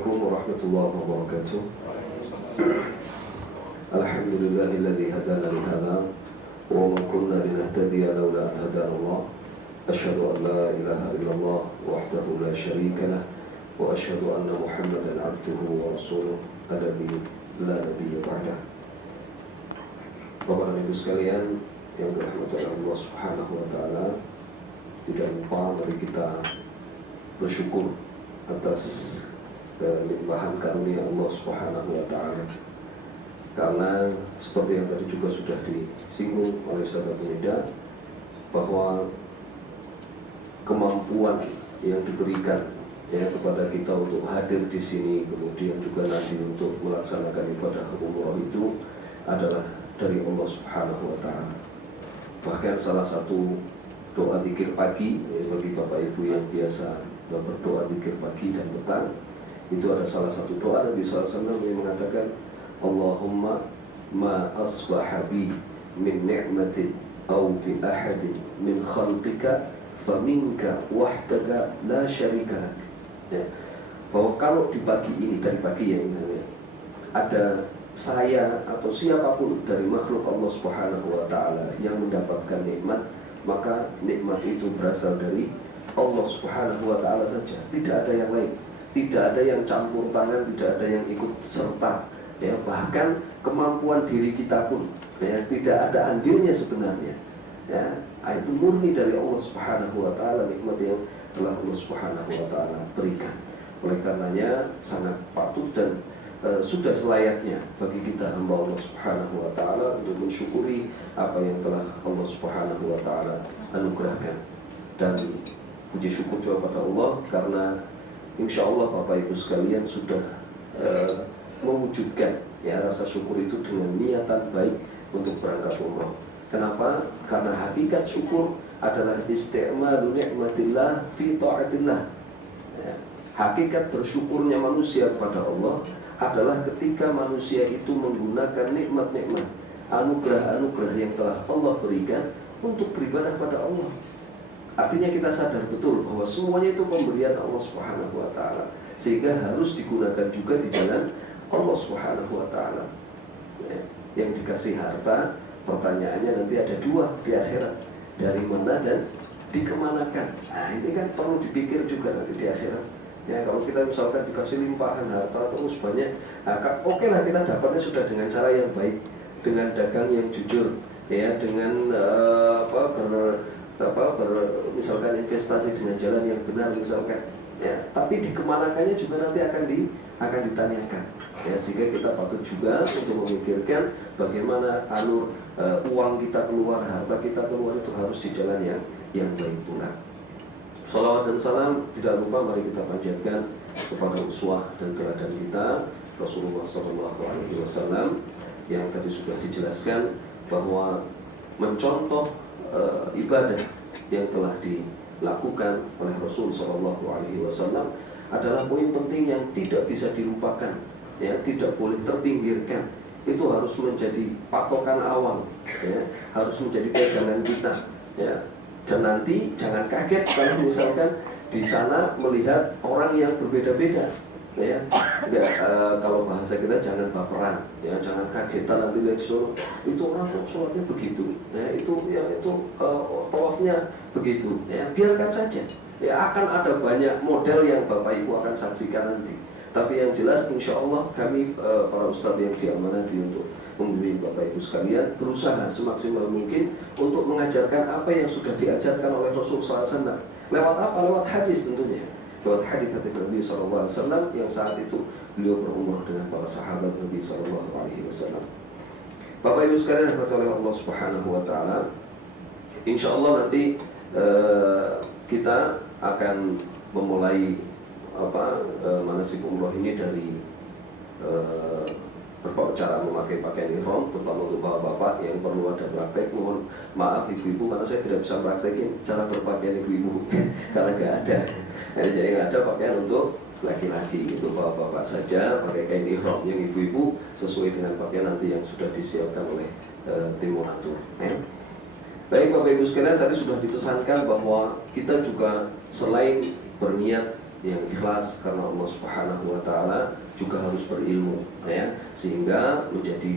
Assalamualaikum warahmatullahi wabarakatuh. Alhamdulillahilladzi hadana li hadza wa ma kunna linahtadiya laula an hadana Allah. Asyhadu an la ilaha illallah wahdahu la syarika lah wa asyhadu anna Muhammadan abduhu wa rasuluh alladzi la nabiyya ba'dah. Bapak dan Ibu sekalian yang dirahmati Allah Subhanahu wa taala, tidak lupa mari kita bersyukur atas limpahan karunia Allah Subhanahu wa taala. Karena seperti yang tadi juga sudah disinggung oleh Ustaz Abu Nida, bahwa kemampuan yang diberikan kepada kita untuk hadir di sini, kemudian juga nanti untuk melaksanakan ibadah umroh itu adalah dari Allah Subhanahu wa taala. Bahkan salah satu doa zikir pagi bagi Bapak Ibu yang biasa berdoa zikir pagi dan petang, itu ada salah satu doa Nabi SAW yang mengatakan, Allahumma ma asbaha bi min ni'matin aw bi ahadin min khalqika faminka wahdaka la syarika lak. Bahwa kalau di pagi ini, dari pagi yang ini ada saya atau siapapun dari makhluk Allah Subhanahu wa taala yang mendapatkan nikmat, maka nikmat itu berasal dari Allah Subhanahu wa taala saja, tidak ada yang lain. Tidak ada yang campur tangan, tidak ada yang ikut serta. Bahkan kemampuan diri kita pun tidak ada andilnya sebenarnya. Itu murni dari Allah Subhanahu wa taala, nikmat yang telah Allah Subhanahu wa taala berikan. Oleh karenanya sangat patut dan sudah selayaknya bagi kita hamba Allah Subhanahu wa taala untuk mensyukuri apa yang telah Allah Subhanahu wa taala anugerahkan. Dan puji syukur juga pada Allah karena insya Allah Bapak Ibu sekalian sudah mewujudkan rasa syukur itu dengan niatan baik untuk berangkat umroh. Kenapa? Karena hakikat syukur adalah isti'malu ni'matillah fi ta'atillah. Hakikat bersyukurnya manusia kepada Allah adalah ketika manusia itu menggunakan nikmat-nikmat, anugerah-anugerah yang telah Allah berikan untuk beribadah pada Allah. Artinya kita sadar betul bahwa semuanya itu pemberian Allah Subhanahu wa taala, sehingga harus digunakan juga di jalan Allah Subhanahu wa taala. Yang dikasih harta, pertanyaannya nanti ada dua di akhirat, dari mana dan dikemanakan. Ini kan perlu dipikir juga nanti di akhirat. Kalau kita misalkan dikasih limpahan harta terus banyak, oke lah, kita dapatnya sudah dengan cara yang baik, dengan dagang yang jujur, dengan misalkan investasi dengan jalan yang benar misalkan, tapi dikemanakannya juga nanti akan ditanyakan, sehingga kita patut juga untuk memikirkan bagaimana alur uang kita keluar, harta kita keluar itu harus di jalan yang baik pula. Salawat dan salam tidak lupa mari kita panjatkan kepada uswah dan teladan kita Rasulullah SAW yang tadi sudah dijelaskan bahwa mencontoh ibadah yang telah dilakukan oleh Rasul SAW adalah poin penting yang tidak bisa dilupakan, tidak boleh terpinggirkan. Itu harus menjadi patokan awal, harus menjadi pegangan kita. Dan nanti jangan kaget kalau misalkan di sana melihat orang yang berbeda-beda. Kalau bahasa kita jangan baperan, jangan kagetan nanti lihat itu orang kok sholatnya begitu, itu tawafnya begitu, biarkan saja. Akan ada banyak model yang Bapak Ibu akan saksikan nanti. Tapi yang jelas insya Allah kami para ustadz yang diamanati untuk membimbing Bapak Ibu sekalian berusaha semaksimal mungkin untuk mengajarkan apa yang sudah diajarkan oleh Rasul SAW. Lewat apa? Lewat hadis tentunya. Lewat hadis dari Nabi SAW yang saat itu beliau berumrah dengan para sahabat Nabi SAW. Bapak Ibu sekalian yang oleh Allah Subhanahu wa taala, insya Allah nanti kita akan memulai manasik umroh ini dari cara memakai pakaian ihram, terutama untuk bapak-bapak yang perlu ada praktek. Mohon maaf ibu-ibu karena saya tidak bisa praktekin cara berpakaian ibu-ibu karena nggak ada. Jadi nggak ada pakaian untuk laki-laki, untuk bapak-bapak saja pakai kain ihram. Yang ibu-ibu sesuai dengan pakaian nanti yang sudah disiapkan oleh tim Monatur. Baik Bapak Ibu sekalian, tadi sudah dipesankan bahwa kita juga selain berniat yang ikhlas karena Allah Subhanahu wa taala, juga harus berilmu ya, sehingga menjadi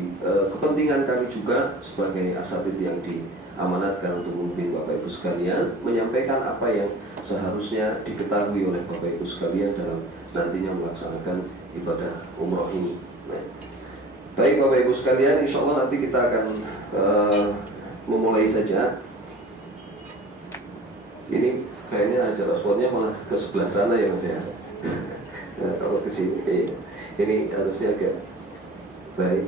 kepentingan kami juga sebagai asatidz yang diamanatkan untuk memimpin Bapak Ibu sekalian, menyampaikan apa yang seharusnya diketahui oleh Bapak Ibu sekalian dalam nantinya melaksanakan ibadah umroh ini. Baik Bapak Ibu sekalian, insya Allah nanti kita akan memulai saja. Ini kayaknya acara spotnya malah ke sebelah sana ya Mas ya. Nah, kalau ke sini ini harusnya agak baik.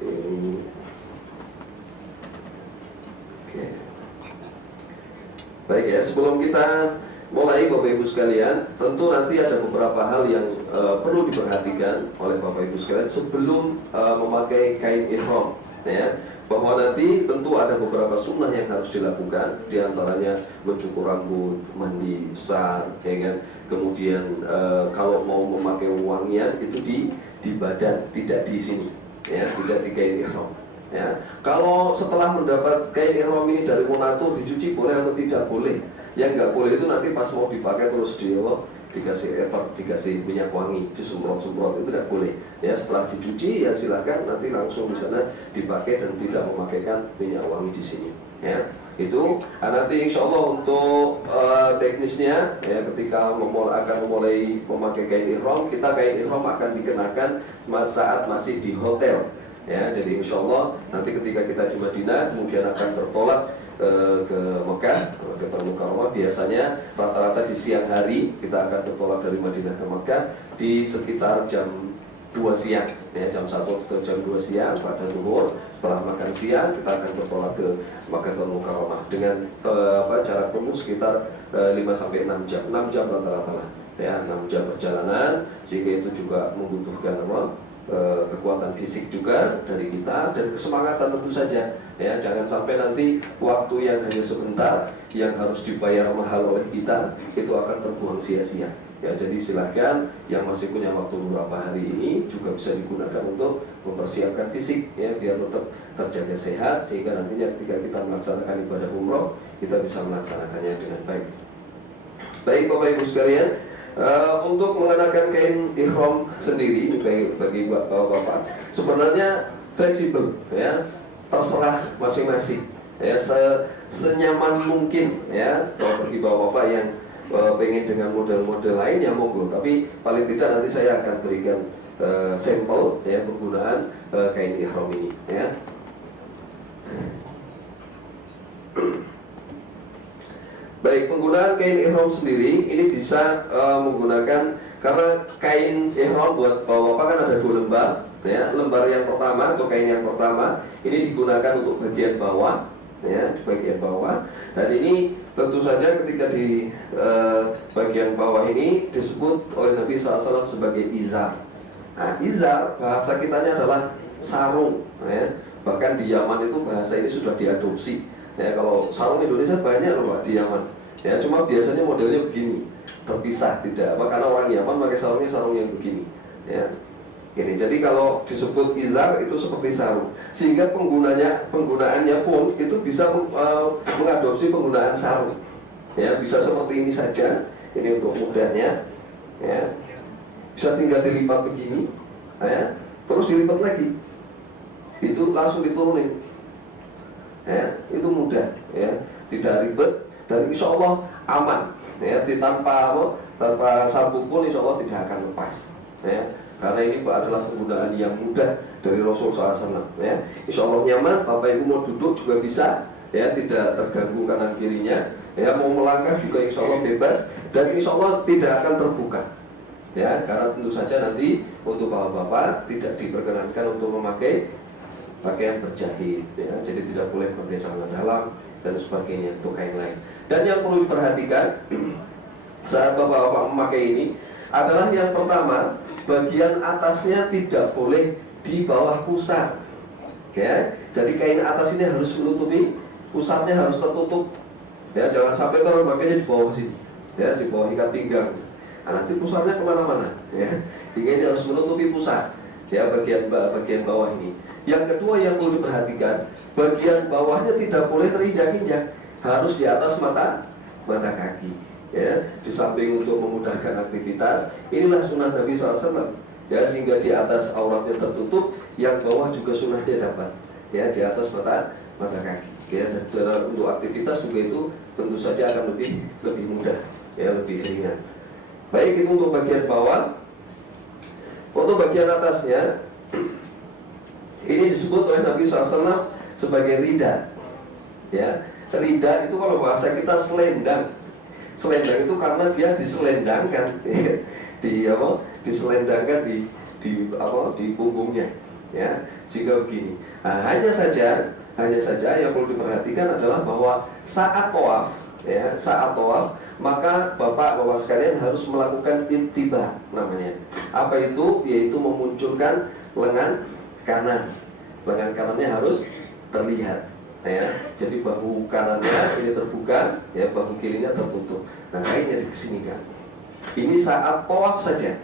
Ini oke. Baik ya, sebelum kita mulai Bapak Ibu sekalian, tentu nanti ada beberapa hal yang perlu diperhatikan oleh Bapak Ibu sekalian sebelum memakai kain ihram ya. Bahwa nanti tentu ada beberapa sunnah yang harus dilakukan, diantaranya mencukur rambut, mandi besar, ya kan. Kemudian kalau mau memakai wangian itu di badan, tidak di sini, ya, tidak di kain ihram. Ya, kalau setelah mendapat kain ihram ini dari Monatur dicuci boleh atau tidak boleh? Yang nggak boleh itu nanti pas mau dipakai terus dikasih etor, dikasih minyak wangi, disemprot-semprot, itu tidak boleh. Ya, setelah dicuci ya silahkan nanti langsung di sana dipakai dan tidak memakaikan minyak wangi di sini. Ya, itu nanti insya Allah untuk teknisnya ya, ketika akan memulai memakai kain ihram, kita kain ihram akan dikenakan saat masih di hotel. Ya, jadi insya Allah nanti ketika kita di Madinah kemudian akan bertolak ke Mekah, ke Mukarramah, biasanya rata-rata di siang hari kita akan bertolak dari Madinah ke Mekah di sekitar jam 2 siang, ya, jam 1 atau jam 2 siang pada zuhur. Setelah makan siang kita akan bertolak ke Mekah Mukarramah dengan jarak tempuh sekitar 5-6 jam, 6 jam rata-rata lah, ya, 6 jam perjalanan, sehingga itu juga membutuhkan kekuatan fisik juga dari kita dan kesemangatan tentu saja ya, jangan sampai nanti waktu yang hanya sebentar yang harus dibayar mahal oleh kita itu akan terbuang sia-sia ya. Jadi silahkan yang masih punya waktu beberapa hari ini juga bisa digunakan untuk mempersiapkan fisik ya, biar tetap terjaga sehat, sehingga nantinya ketika kita melaksanakan ibadah umroh kita bisa melaksanakannya dengan baik. Baik Bapak Ibu sekalian, untuk mengenakan kain ihram sendiri bagi bapak sebenarnya fleksibel ya, terserah masing-masing ya, senyaman mungkin ya. Kalau bagi bapak yang pengen dengan model-model lain ya monggo, tapi paling tidak nanti saya akan berikan sampel ya penggunaan kain ihram ini ya. Baik, penggunaan kain ihram sendiri ini bisa menggunakan, karena kain ihram buat bapak kan ada 2 lembar ya. Lembar yang pertama atau kain yang pertama ini digunakan untuk bagian bawah ya, di bagian bawah, dan ini tentu saja ketika di bagian bawah ini disebut oleh Nabi SAW sebagai izar. Nah, izar bahasa kitanya adalah sarung ya. Bahkan di Yaman itu bahasa ini sudah diadopsi. Ya, kalau sarung Indonesia banyak loh Pak di Yaman. Ya, cuma biasanya modelnya begini, terpisah, tidak apa, karena orang Yaman pakai sarungnya sarung yang begini. Ya. Gini, jadi kalau disebut izar itu seperti sarung, sehingga penggunaannya pun itu bisa mengadopsi penggunaan sarung. Ya, bisa seperti ini saja. Ini untuk mudahnya. Ya. Bisa tinggal dilipat begini, ya. Terus dilipat lagi. Itu langsung diturunin. Ya, itu mudah ya, tidak ribet dan insya Allah aman ya, tanpa sabuk pun insya Allah tidak akan lepas ya, karena ini adalah penggunaan yang mudah dari Rasulullah SAW ya. Insya Allah nyaman, Bapak Ibu mau duduk juga bisa ya, tidak terganggu kanan kirinya ya, mau melangkah juga insya Allah bebas, dan insya Allah tidak akan terbuka ya, karena tentu saja nanti untuk bapak-bapak tidak diperkenankan untuk memakai pakaian berjahit ya, jadi tidak boleh pakai celana dalam dan sebagainya untuk kain lain. Dan yang perlu diperhatikan saat bapak-bapak memakai ini adalah yang pertama, bagian atasnya tidak boleh di bawah pusar ya. Jadi kain atas ini harus menutupi, pusarnya harus tertutup ya, jangan sampai terus makanya di bawah sini ya, di bawah ikat pinggang. Nah, nanti pusarnya kemana-mana ya, sehingga ini harus menutupi pusar ya, bagian bawah ini. Yang kedua yang perlu diperhatikan, bagian bawahnya tidak boleh terinjak-injak, harus di atas mata kaki ya, di samping untuk memudahkan aktivitas, inilah sunnah Nabi SAW, ya, sehingga di atas auratnya tertutup, yang bawah juga sunnahnya dapat, ya, di atas mata kaki, ya, dan untuk aktivitas juga itu tentu saja akan lebih mudah, ya, lebih ringan. Baik, itu untuk bagian bawah. Untuk bagian atasnya, ini disebut oleh Nabi SAW sebagai rida, ya. Rida itu kalau bahasa kita selendang. Selendang itu karena dia diselendangkan, diselendangkan di punggungnya, ya, sehingga begini. Nah, hanya saja yang perlu diperhatikan adalah bahwa saat tawaf, ya, maka bapak sekalian harus melakukan ittiba namanya. Apa itu? Yaitu memunculkan lengan kanan. Lengan kanannya harus terlihat, ya. Jadi bahu kanannya ini terbuka, ya, bahu kirinya tertutup. Nah, kainnya dikesinikan. Ini saat tawaf saja,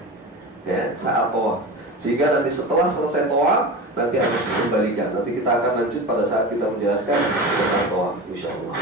ya, saat tawaf. Sehingga nanti setelah selesai tawaf, nanti harus dikembalikan. Nanti kita akan lanjut pada saat kita menjelaskan tentang tawaf, insyaallah.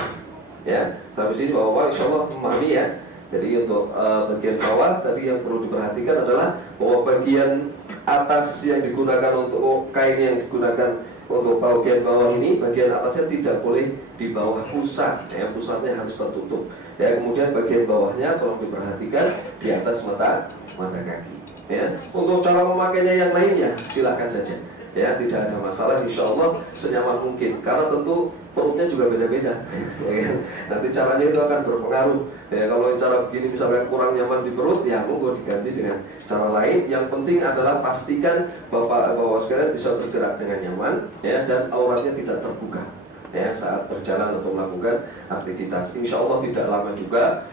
Ya, sampai sini Bapak-bapak insyaallah memahami, ya. Jadi untuk bagian bawah tadi yang perlu diperhatikan adalah bahwa bagian atas yang digunakan untuk kain yang digunakan untuk bagian bawah ini, bagian atasnya tidak boleh di bawah pusat, ya, pusatnya harus tertutup. Ya, kemudian bagian bawahnya tolong diperhatikan di atas mata kaki. Ya, untuk cara memakainya yang lainnya silakan saja. Ya, tidak ada masalah, insya Allah senyaman mungkin. Karena tentu perutnya juga beda-beda. Ya, nanti caranya itu akan berpengaruh. Ya, kalau cara begini misalnya kurang nyaman di perut, ya monggo diganti dengan cara lain. Yang penting adalah pastikan bapak sekalian bisa bergerak dengan nyaman, ya, dan auratnya tidak terbuka, ya, saat berjalan atau melakukan aktivitas. Insya Allah tidak lama juga.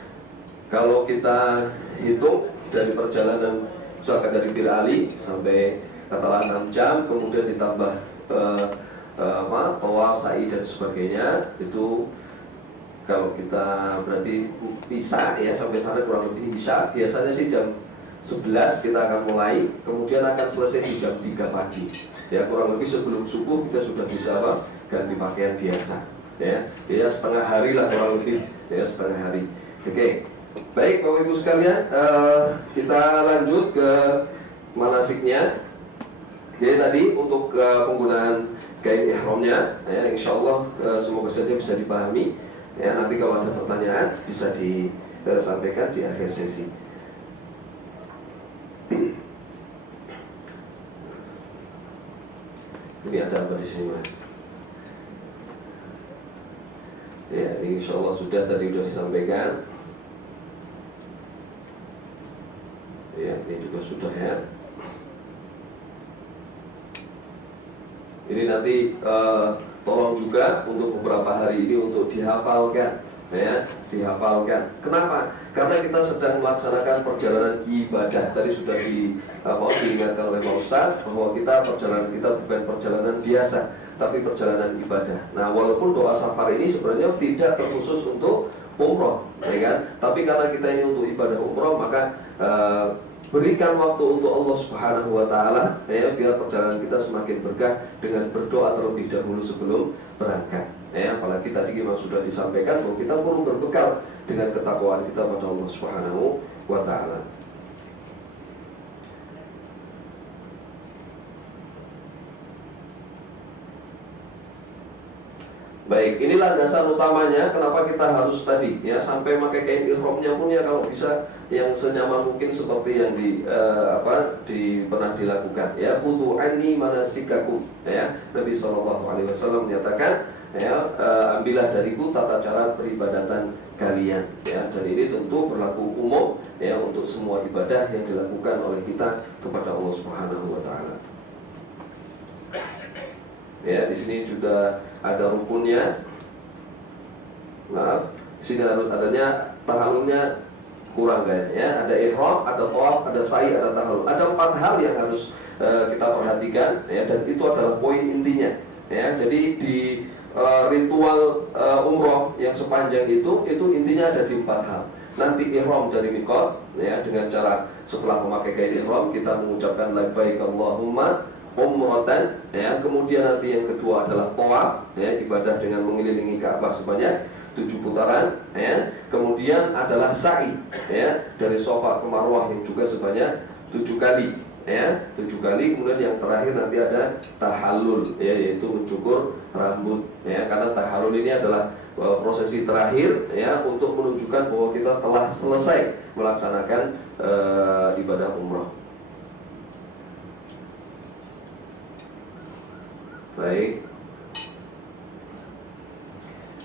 Kalau kita hitung dari perjalanan misalkan dari Bir Ali sampai katakanlah 6 jam, kemudian ditambah tawaf, sa'i dan sebagainya, itu kalau kita berarti isya, ya, sampai sana kurang lebih isya. Biasanya sih jam 11 kita akan mulai, kemudian akan selesai di jam 3 pagi. Ya, kurang lebih sebelum subuh kita sudah bisa ganti pakaian biasa. Ya, setengah hari lah kurang lebih, ya, setengah hari. Oke. Baik Bapak Ibu sekalian, kita lanjut ke manasiknya. Jadi tadi untuk penggunaan kain ihramnya, ya, insya Allah semoga saja bisa dipahami. Ya, nanti kalau ada pertanyaan bisa disampaikan di akhir sesi. Ini ada apa di sini, Mas? Ya, ini insya Allah sudah disampaikan. Ya, ini juga sudah, ya. Ini nanti tolong juga untuk beberapa hari ini untuk dihafalkan, ya, dihafalkan. Kenapa? Karena kita sedang melaksanakan perjalanan ibadah. Tadi sudah diingatkan oleh Pak Ustadz bahwa perjalanan kita bukan perjalanan biasa, tapi perjalanan ibadah. Nah, walaupun doa safar ini sebenarnya tidak terkhusus untuk umroh, ya kan? Tapi karena kita ini untuk ibadah umroh, maka berikan waktu untuk Allah Subhanahu wa Ta'ala, ya, biar perjalanan kita semakin berkah dengan berdoa terlebih dahulu sebelum berangkat. Ya, apalagi tadi memang sudah disampaikan bahwa kita perlu berbekal dengan ketakwaan kita pada Allah Subhanahu wa Ta'ala. Baik, inilah dasar utamanya kenapa kita harus tadi, ya, sampai pakai kain ihramnya pun, ya, kalau bisa yang senyaman mungkin seperti yang pernah dilakukan, ya. Khudhu anni manasikakum, ya. Nabi SAW menyatakan, ya, ambillah dariku tata cara peribadatan kalian, ya. Dan ini tentu berlaku umum, ya, untuk semua ibadah yang dilakukan oleh kita kepada Allah Subhanahu wa Ta'ala. Ya, di sini juga ada rukunnya. Maaf, di sini harus adanya tahallulnya kurang kayaknya, ya. Ada ihram, ada tawaf, ada sa'i, ada tahallul. Ada 4 hal yang harus kita perhatikan, ya, dan itu adalah poin intinya, ya. Jadi di ritual umroh yang sepanjang itu intinya ada di 4 hal. Nanti ihram dari miqat, ya, dengan cara setelah memakai kain ihram kita mengucapkan labbaik Allahumma umratan, ya. Kemudian nanti yang kedua adalah tawaf, ya, ibadah dengan mengelilingi Ka'bah sebanyak 7 putaran, ya. Kemudian adalah sa'i, ya, dari Shafa ke Marwah yang juga sebanyak 7 kali, ya, 7 kali. Kemudian yang terakhir nanti ada tahallul, ya, yaitu mencukur rambut, ya. Karena tahallul ini adalah prosesi terakhir, ya, untuk menunjukkan bahwa kita telah selesai melaksanakan ibadah umrah. Baik.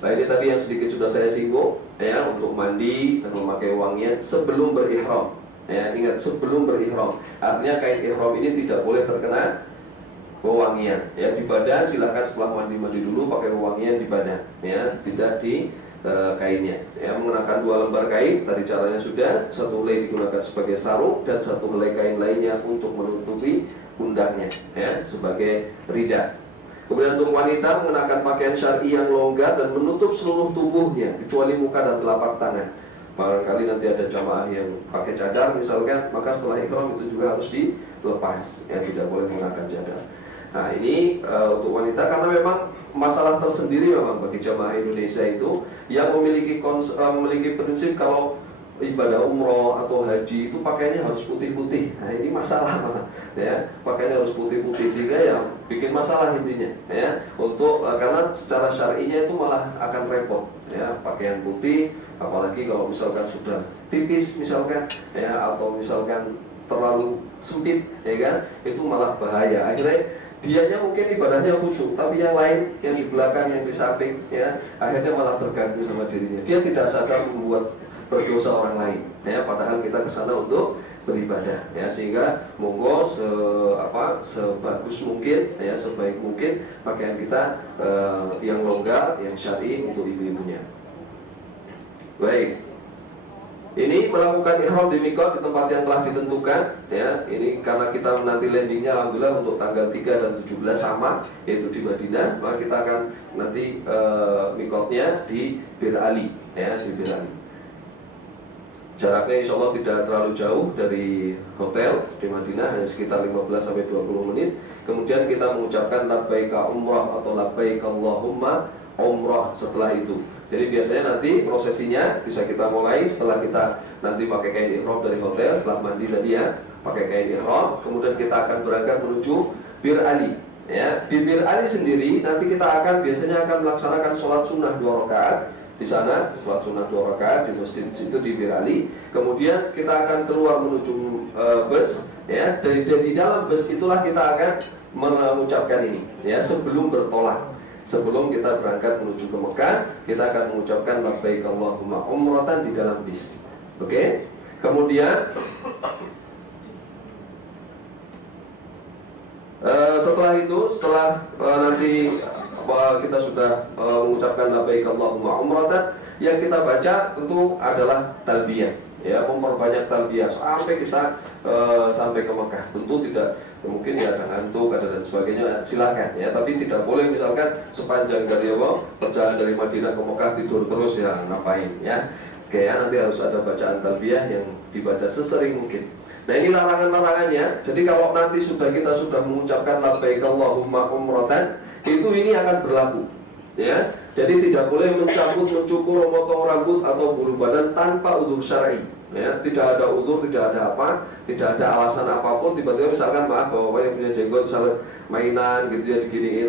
Nah, ini tadi yang sedikit sudah saya singgung, ya, untuk mandi dan memakai wangian sebelum berihram. Ya, ingat, sebelum berihram. Artinya kain ihram ini tidak boleh terkena wewangian. Ya, di badan silakan setelah mandi dulu pakai wewangian di badan, ya, tidak di kainnya. Ya, mengenakan 2 lembar kain, tadi caranya sudah. 1 helai digunakan sebagai sarung dan 1 helai kain lainnya untuk menutupi pundaknya, ya, sebagai rida. Kemudian untuk wanita mengenakan pakaian syar'i yang longgar dan menutup seluruh tubuhnya kecuali muka dan telapak tangan. Barangkali nanti ada jamaah yang pakai cadar misalkan, maka setelah ihram itu juga harus dilepas, ya, tidak boleh mengenakan cadar. Nah, ini untuk wanita, karena memang masalah tersendiri memang bagi jamaah Indonesia itu yang memiliki prinsip kalau ibadah umroh atau haji itu pakainya harus putih-putih. Nah, ini masalah, ya, pakainya harus putih-putih, sehingga ya bikin masalah intinya, ya, untuk karena secara syar'inya itu malah akan repot, ya, pakaian putih, apalagi kalau misalkan sudah tipis misalkan, ya, atau misalkan terlalu sempit, ya kan, itu malah bahaya. Akhirnya dianya mungkin ibadahnya khusyuk, tapi yang lain, yang di belakang, yang di samping, ya, akhirnya malah terganggu sama dirinya. Dia tidak sadar membuat berdosa orang lain, ya, padahal kita kesana untuk beribadah, ya. Sehingga monggo sebagus mungkin, ya, sebaik mungkin pakaian kita yang longgar, yang syar'i untuk ibu-ibunya. Baik, ini melakukan ihram di miqat di tempat yang telah ditentukan, ya. Ini karena kita nanti landingnya alhamdulillah untuk tanggal 3 dan 17 sama, yaitu di Madinah, maka kita akan nanti miqatnya di Bir Ali, ya, di Bir Ali. Jaraknya insya Allah tidak terlalu jauh dari hotel di Madinah, hanya sekitar 15-20 menit. Kemudian kita mengucapkan labbaika umrah atau labbaika Allahumma umrah setelah itu. Jadi biasanya nanti prosesinya bisa kita mulai setelah kita nanti pakai kain ihram dari hotel, setelah mandi tadi, ya, pakai kain ihram. Kemudian kita akan berangkat menuju Bir Ali, ya. Di Bir Ali sendiri nanti kita biasanya akan melaksanakan sholat sunnah 2 rakaat di sana, sholat sunnah 2 rakaat di masjid situ di Bir Ali. Kemudian kita akan keluar menuju bus, ya. Dari dalam bus itulah kita akan mengucapkan ini, ya, sebelum bertolak. Sebelum kita berangkat menuju ke Mekah, kita akan mengucapkan labbaik Allahumma umratan di dalam bis. Oke? Kemudian setelah itu, nanti kita sudah mengucapkan labbaik Allahumma umratan, yang kita baca tentu adalah talbiyah, ya, memperbanyak talbiyah sampai kita sampai ke Mekah. Tentu tidak mungkin, ya, ada ngantuk, ada dan sebagainya, silakan, ya, tapi tidak boleh misalkan sepanjang dari perjalanan dari Madinah ke Mekah tidur terus, ya, ngapain, ya. Oke, ya, nanti harus ada bacaan talbiyah yang dibaca sesering mungkin. Nah, ini larangan-larangannya. Jadi kalau nanti kita sudah mengucapkan labbaik Allahumma umratan, ini akan berlaku, ya. Jadi tidak boleh mencabut, mencukur, memotong rambut atau bulu badan tanpa udzur syar'i, ya. Tidak ada udzur, tidak ada apa, tidak ada alasan apapun. Tiba-tiba misalkan, maaf, bapak yang punya jenggot misalnya mainan gitu, ya, diginiin,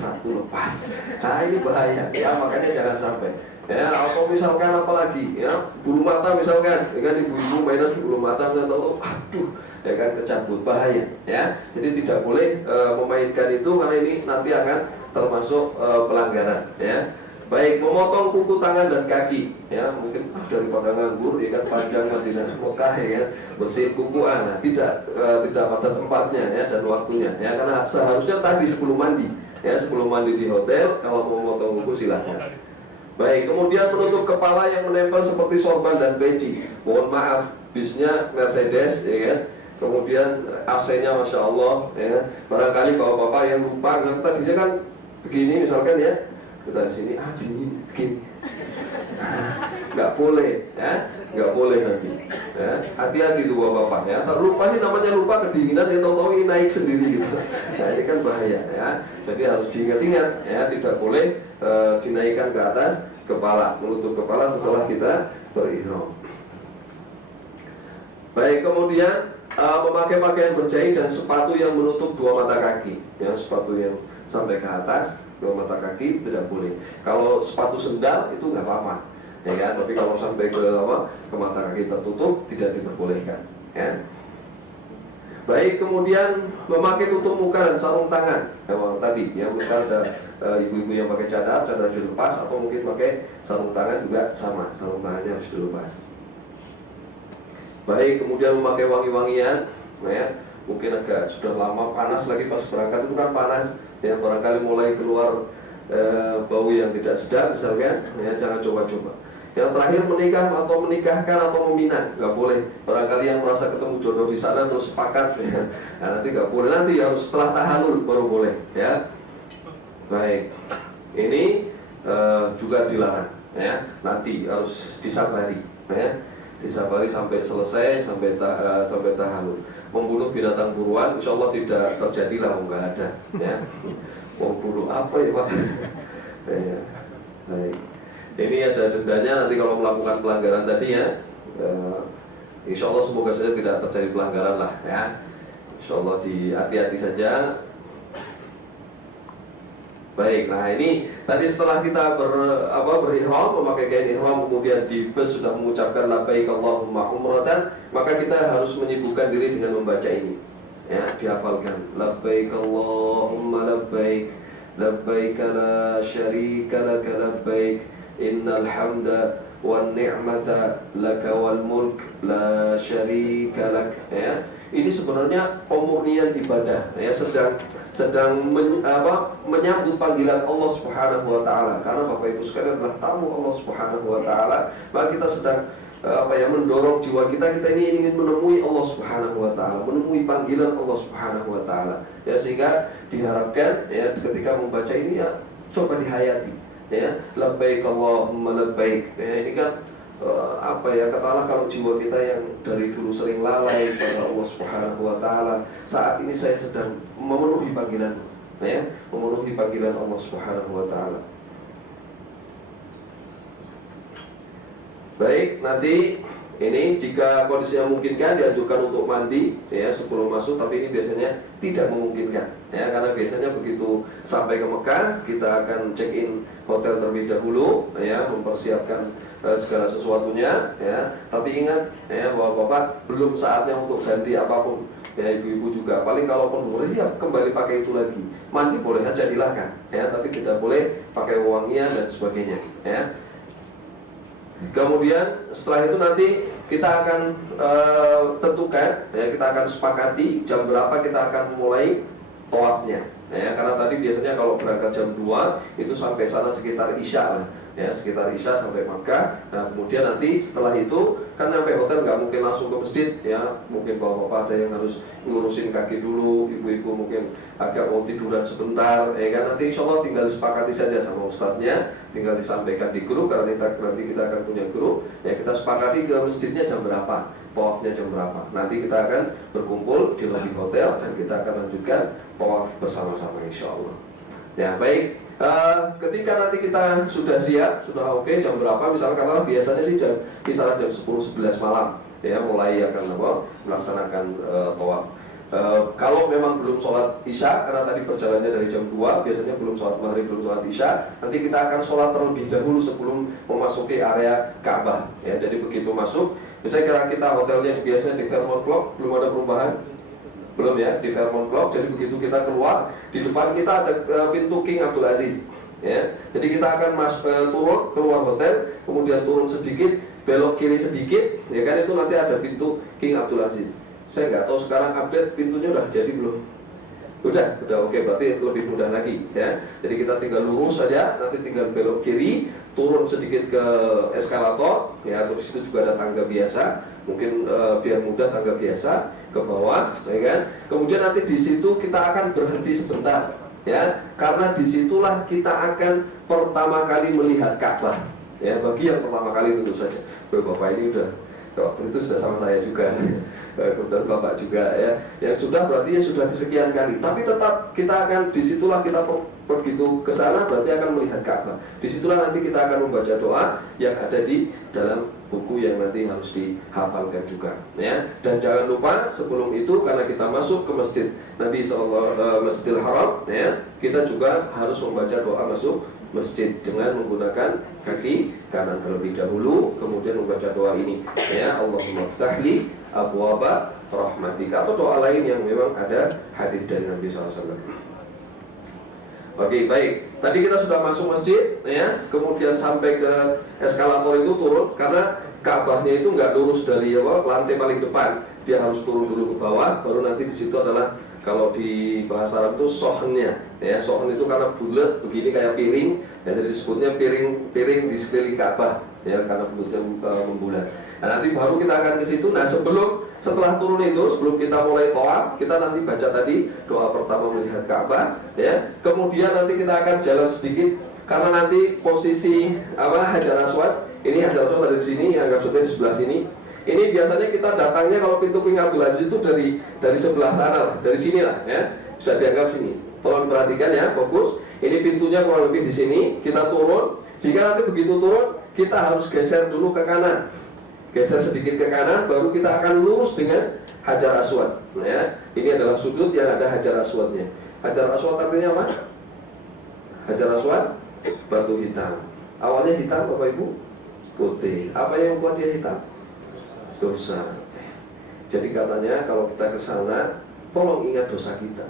satu lepas. Nah, ini bahaya, ya, makanya jangan sampai, ya. Atau misalkan apalagi, ya, bulu mata misalkan, ya kan, ibu-ibu mainan bulu mata, misalkan tahu, aduh, ya kan, kecabut, bahaya, ya. Jadi tidak boleh memainkan itu, karena ini nanti akan termasuk pelanggaran, ya. Baik, memotong kuku tangan dan kaki, ya, mungkin daripada nganggur, ya kan, panjang Madinah Mekah, ya kan, bersihin kuku, nah, tidak pada tempatnya, ya, dan waktunya, ya, karena seharusnya tadi sebelum mandi, ya, sebelum mandi di hotel, kalau mau memotong kuku silahkan. Baik, kemudian menutup kepala yang menempel seperti sorban dan peci. Mohon maaf, bisnya Mercedes, ya kan. Kemudian AC-nya Masya Allah, ya. Barangkali kalau bapak yang lupa, tadinya kan begini misalkan, ya, kita di sini dingin, nggak boleh, ya, nggak boleh nanti. Ya, hati-hati tuh bapak-bapak ya. Lupa sih namanya lupa kedinginan, ya tahu-tahu ini naik sendiri gitu. Nah ini kan bahaya ya. Jadi harus diingat-ingat ya, tidak boleh dinaikkan ke atas kepala, menutup kepala setelah kita berihram. Baik, kemudian memakai pakaian berjahit dan sepatu yang menutup dua mata kaki. Ya, sepatu yang sampai ke atas dua mata kaki tidak boleh. Kalau sepatu sendal itu nggak apa-apa, ya kan? Tapi kalau sampai ke mata kaki tertutup tidak diperbolehkan. Ya. Baik, kemudian memakai tutup muka dan sarung tangan. Tadi ya, misal ada ibu-ibu yang pakai cadar dilepas, atau mungkin pakai sarung tangan juga sama, sarung tangannya harus dilepas. Baik, kemudian memakai wangi-wangian, ya, mungkin agak sudah lama panas lagi pas berangkat itu kan panas, ya barangkali mulai keluar bau yang tidak sedap misalkan, ya jangan coba-coba. Yang terakhir menikah atau menikahkan atau meminang, nggak boleh. Barangkali yang merasa ketemu jodoh di sana terus sepakat, ya. Nah, nanti nggak boleh, nanti harus setelah tahalul baru boleh, ya. Baik, ini juga dilarang, ya. Nanti harus disabari, ya. Disabari sampai selesai, sampai tahalul. Membunuh binatang buruan, insya Allah tidak terjadilah, nggak ada. Ya, mau bunuh apa ya Pak? Ya. Baik. Ini ada dendanya nanti kalau melakukan pelanggaran tadi ya. Insya Allah semoga saja tidak terjadi pelanggaran lah, ya. Insya Allah hati-hati saja. Baik, nah ini tadi setelah kita berihram, memakai kain ihram, kemudian di bus sudah mengucapkan labbaik Allahumma umratan, maka kita harus menyibukkan diri dengan membaca ini. Ya, dihafalkan. Labbaik Allahumma labbaik, labbaik la syarika laka labbaik, innal hamda wan ni'mata laka wal mulk la syarika lak. Ya. Ini sebenarnya pemurnian ibadah, ya, sedang menyambut panggilan Allah Subhanahu wa taala. Karena Bapak Ibu sekalian adalah tamu Allah Subhanahu wa taala, maka kita sedang mendorong jiwa kita ini ingin menemui Allah Subhanahu wa taala, menemui panggilan Allah Subhanahu wa taala. Ya, sehingga diharapkan ya ketika membaca ini ya coba dihayati, ya. Labbaik Allahumma labbaik. Ya, ini kan katakanlah kalau jiwa kita yang dari dulu sering lalai kepada Allah Subhanahu wa taala, saat ini saya sedang memenuhi panggilan, ya, memenuhi panggilan Allah Subhanahu wa taala. Baik, nanti ini jika kondisinya memungkinkan dianjurkan untuk mandi ya sebelum masuk, tapi ini biasanya tidak memungkinkan ya, karena biasanya begitu sampai ke Mekah kita akan check in hotel terlebih dahulu ya, mempersiapkan segala sesuatunya ya. Tapi ingat ya bahwa Bapak belum saatnya untuk ganti apapun ya, ibu-ibu juga paling kalaupun boleh ya kembali pakai itu lagi. Mandi boleh saja silakan ya, tapi tidak boleh pakai wangian dan sebagainya ya. Kemudian setelah itu nanti kita akan tentukan ya, kita akan sepakati jam berapa kita akan mulai tawafnya ya, karena tadi biasanya kalau berangkat jam 2 itu sampai sana sekitar Isya lah ya, sekitar Isya sampai Makkah. Nah kemudian nanti setelah itu kan sampai hotel nggak mungkin langsung ke masjid ya, mungkin bapak-bapak ada yang harus ngurusin kaki dulu, ibu-ibu mungkin agak mau tiduran sebentar ya kan. Nanti insya Allah tinggal disepakati saja sama ustadznya, tinggal disampaikan di grup, karena nanti kita akan punya grup ya, kita sepakati ke masjidnya jam berapa, tawafnya jam berapa. Nanti kita akan berkumpul di lobi hotel dan kita akan lanjutkan tawaf bersama-sama insya Allah ya. Baik, ketika nanti kita sudah siap, sudah oke, jam berapa misalkan, karena biasanya sih kisaran jam 10-11 malam ya mulai akan melaksanakan tawaf. Kalau memang belum sholat Isya, karena tadi perjalanannya dari jam 2, biasanya belum sholat maghrib, belum sholat Isya, nanti kita akan sholat terlebih dahulu sebelum memasuki area Ka'bah ya. Jadi begitu masuk, saya kira kita hotelnya biasanya di Fairmont Clock, belum ada perubahan, belum ya, di Fairmont Clock. Jadi begitu kita keluar, di depan kita ada pintu King Abdul Aziz ya. Jadi kita akan turun keluar hotel, kemudian turun sedikit, belok kiri sedikit ya kan, itu nanti ada pintu King Abdul Aziz. Saya nggak tahu sekarang update pintunya udah jadi belum. Udah oke, berarti lebih mudah lagi ya. Jadi kita tinggal lurus saja, nanti tinggal belok kiri, turun sedikit ke eskalator ya, atau di situ juga ada tangga biasa, mungkin biar mudah tangga biasa ke bawah, ya kan. Kemudian nanti di situ kita akan berhenti sebentar ya, karena disitulah kita akan pertama kali melihat Ka'bah. Ya, bagi yang pertama kali tentu saja. Bapak ini udah waktu itu sudah sama saya juga, kemudian Bapak juga ya. Yang sudah berarti ya sudah kesekian kali. Tapi tetap kita akan disitulah kita begitu ke sana berarti akan melihat Ka'bah. Disitulah nanti kita akan membaca doa yang ada di dalam buku yang nanti harus dihafalkan juga. Ya. Dan jangan lupa sebelum itu karena kita masuk ke masjid Nabi Masjidil Haram, ya, kita juga harus membaca doa masuk masjid dengan menggunakan kaki kanan terlebih dahulu, kemudian membaca doa ini, ya, Allahumma ftahli abwaba rahmatika, atau doa lain yang memang ada hadis dari Nabi SAW. Oke, baik. Tadi kita sudah masuk masjid, ya, kemudian sampai ke eskalator itu turun karena Ka'bahnya itu nggak lurus dari lantai paling depan, dia harus turun dulu ke bawah, baru nanti di situ adalah kalau di bahasa Arab itu sohnnya, ya, sohn itu karena bulat begini kayak piring, ya, jadi disebutnya piring di sekeliling Ka'bah, ya, karena bentuknya membulat. Nah, nanti baru kita akan ke situ. Nah, setelah turun itu, sebelum kita mulai tawaf, kita nanti baca tadi doa pertama melihat Ka'bah, ya. Kemudian nanti kita akan jalan sedikit karena nanti posisi Hajar Aswad, ini Hajar Aswad ada di sini, yang anggap saja di sebelah sini. Ini biasanya kita datangnya kalau pintu King Abdul Aziz itu dari sebelah sana, dari sini lah, ya, bisa dianggap sini. Tolong perhatikan ya, fokus. Ini pintunya kurang lebih di sini. Kita turun. Jika nanti begitu turun, kita harus geser dulu ke kanan. Geser sedikit ke kanan, baru kita akan lurus dengan Hajar Aswad. Ya, ini adalah sudut yang ada Hajar Aswadnya. Hajar Aswad artinya apa? Hajar Aswad, batu hitam. Awalnya hitam, Bapak Ibu, putih. Apa yang membuat dia hitam? Dosa. Jadi katanya kalau kita ke sana, tolong ingat dosa kita.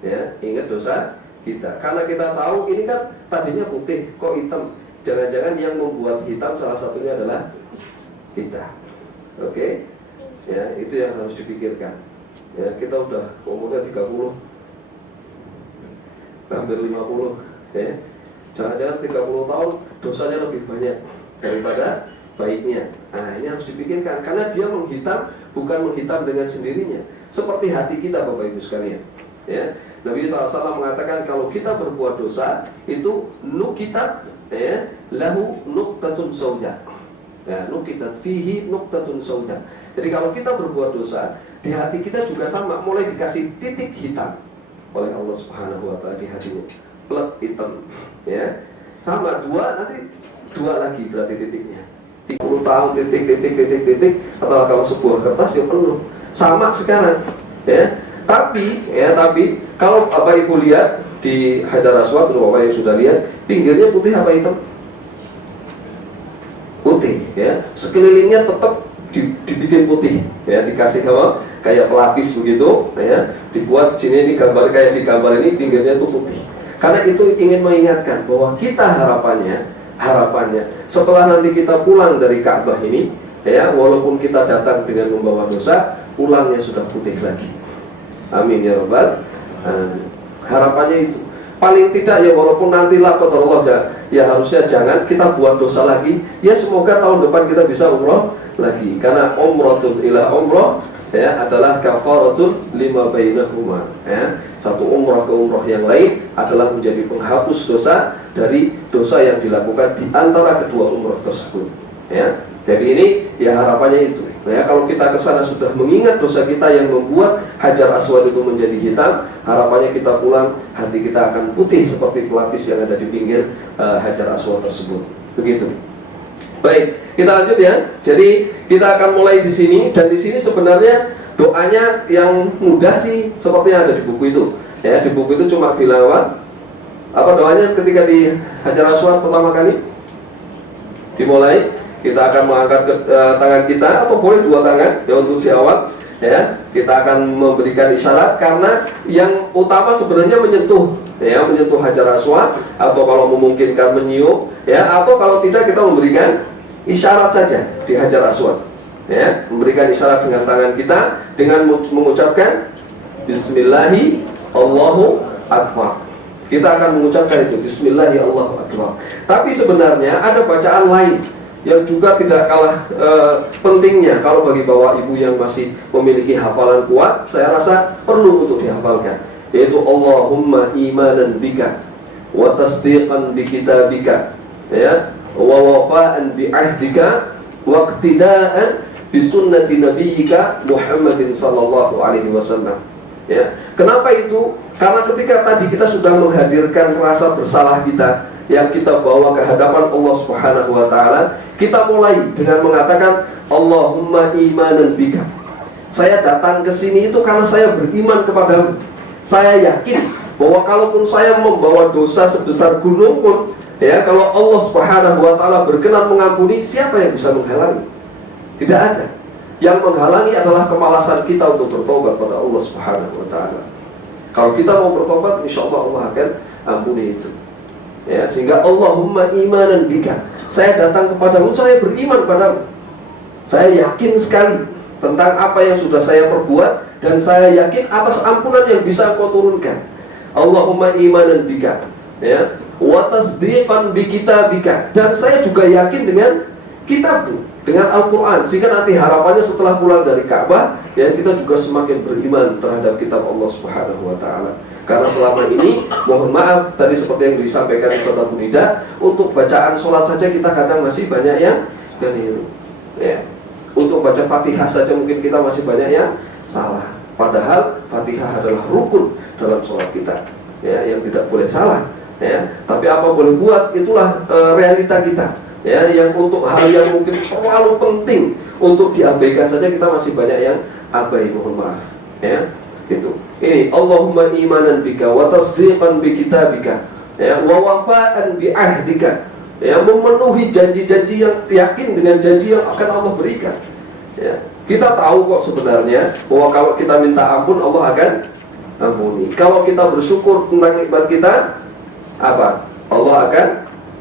Ya, ingat dosa kita. Karena kita tahu ini kan tadinya putih, kok hitam. Jangan-jangan yang membuat hitam salah satunya adalah kita. Oke? Ya, itu yang harus dipikirkan. Ya, kita udah umurnya 30, hampir 50, ya. Jangan-jangan 30 tahun dosanya lebih banyak daripada baiknya. Nah, ini harus dipikirkan karena dia menghitam bukan menghitam dengan sendirinya. Seperti hati kita, Bapak Ibu sekalian. Ya, Nabi SAW mengatakan kalau kita berbuat dosa itu nukitat, ya, lahu nuktatun sauda. Ya, nukitat fihi nuktatun sauda. Jadi kalau kita berbuat dosa, di hati kita juga sama, mulai dikasih titik hitam oleh Allah Subhanahu wa taala di hatinya. Plek hitam, ya. Sama nanti dua lagi berarti titiknya. 30 tahun titik, atau kalau sebuah kertas yang penuh. Sama sekarang, ya. Tapi kalau Bapak Ibu lihat di Hajar Aswad, Bapak yang sudah lihat, pinggirnya putih apa hitam? Putih, ya. Sekelilingnya tetap dibikin putih, ya, dikasih kayak pelapis begitu, ya. Dibuat sini, ini gambar kayak di gambar ini pinggirnya itu putih. Karena itu ingin mengingatkan bahwa kita harapannya setelah nanti kita pulang dari Ka'bah ini, ya, walaupun kita datang dengan membawa dosa, pulangnya sudah putih lagi. Amin ya rabbal alamin. Harapannya itu. Paling tidak ya, walaupun nanti la qadarullah, ya harusnya jangan kita buat dosa lagi. Ya semoga tahun depan kita bisa umroh lagi. Karena umratul ila umroh, ya, adalah kafaratul lima bainahuma, ya. Satu umrah ke umrah yang lain adalah menjadi penghapus dosa dari dosa yang dilakukan di antara kedua umrah tersebut, ya. Jadi ini ya harapannya itu, ya, kalau kita ke sana sudah mengingat dosa kita yang membuat Hajar Aswad itu menjadi hitam, harapannya kita pulang hati kita akan putih seperti pelapis yang ada di pinggir Hajar Aswad tersebut. Begitu. Baik, kita lanjut ya. Jadi kita akan mulai di sini, dan di sini sebenarnya doanya yang mudah sih seperti yang ada di buku itu. Ya, di buku itu cuma bilang apa doanya ketika di Hajar Aswad pertama kali dimulai. Kita akan mengangkat tangan kita, atau boleh dua tangan, ya, untuk di awal, ya. Kita akan memberikan isyarat karena yang utama sebenarnya menyentuh Hajar Aswad, atau kalau memungkinkan menyium, ya, atau kalau tidak kita memberikan isyarat saja di Hajar Aswad, ya, memberikan isyarat dengan tangan kita dengan mengucapkan Bismillahi Allahu Akbar. Kita akan mengucapkan itu Bismillahi Allahu Akbar. Tapi sebenarnya ada bacaan lain yang juga tidak kalah pentingnya. Kalau bagi bapak ibu yang masih memiliki hafalan kuat, saya rasa perlu untuk dihafalkan. yaitu Allahumma imanan bika wa tasdiqan bi kitabika, ya, wa wafa'an bi ahdika wa iqtida'an bi sunnati nabiyyika Muhammadin sallallahu alaihi wasallam. Ya, kenapa itu? Karena ketika tadi kita sudah menghadirkan rasa bersalah kita yang kita bawa ke hadapan Allah Subhanahu wa taala, kita mulai dengan mengatakan Allahumma imanan bika. Saya datang ke sini itu karena saya beriman kepadamu. Saya yakin bahwa kalaupun saya membawa dosa sebesar gunung pun, ya, kalau Allah Subhanahu wa taala berkenan mengampuni, siapa yang bisa menghalangi? Tidak ada. Yang menghalangi adalah kemalasan kita untuk bertobat pada Allah Subhanahu wa taala. Kalau kita mau bertobat, insya Allah akan ampuni itu. Ya, sehingga Allahumma imanan bika. Saya datang kepadamu, saya beriman padamu. Saya yakin sekali tentang apa yang sudah saya perbuat, dan saya yakin atas ampunan yang bisa Engkau turunkan. Allahumma imanan bika, ya, wa tasdiqan bi kitabika. Dan saya juga yakin dengan kitabmu, dengan Al-Quran. Sehingga nanti harapannya setelah pulang dari Ka'bah, ya, kita juga semakin beriman terhadap kitab Allah Subhanahu wa ta'ala. Karena selama ini, mohon maaf, tadi seperti yang disampaikan Ustaz Abu Nida, untuk bacaan sholat saja kita kadang masih banyak yang keliru, ya. Untuk baca Fatihah saja mungkin kita masih banyak yang salah. Padahal Fatihah adalah rukun dalam sholat kita, ya, yang tidak boleh salah, ya. Tapi apa boleh buat, itulah realita kita, ya, yang untuk hal yang mungkin terlalu penting untuk diabaikan saja kita masih banyak yang abai, mohon maaf, ya. Itu. Ini Allahumma imanan bika wa tasdiqan bi kitabika, ya, wa wafa'an bi ahdika, ya, memenuhi janji-janji yang yakin dengan janji yang akan Allah berikan, ya. Kita tahu kok sebenarnya bahwa kalau kita minta ampun, Allah akan ampuni. Kalau kita bersyukur tentang nikmat kita, apa? Allah akan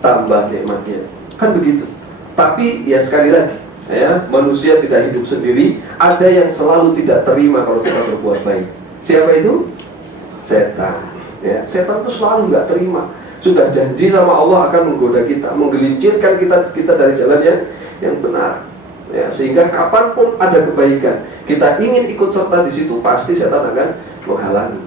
tambah nikmatnya. Kan begitu. Tapi ya sekali lagi, ya, manusia tidak hidup sendiri. Ada yang selalu tidak terima kalau kita berbuat baik. Siapa itu? Setan, ya. Setan itu selalu nggak terima. Sudah janji sama Allah akan menggoda kita, menggelincirkan kita dari jalan yang benar, ya. Sehingga kapanpun ada kebaikan, kita ingin ikut serta di situ, pasti setan akan menghalangi,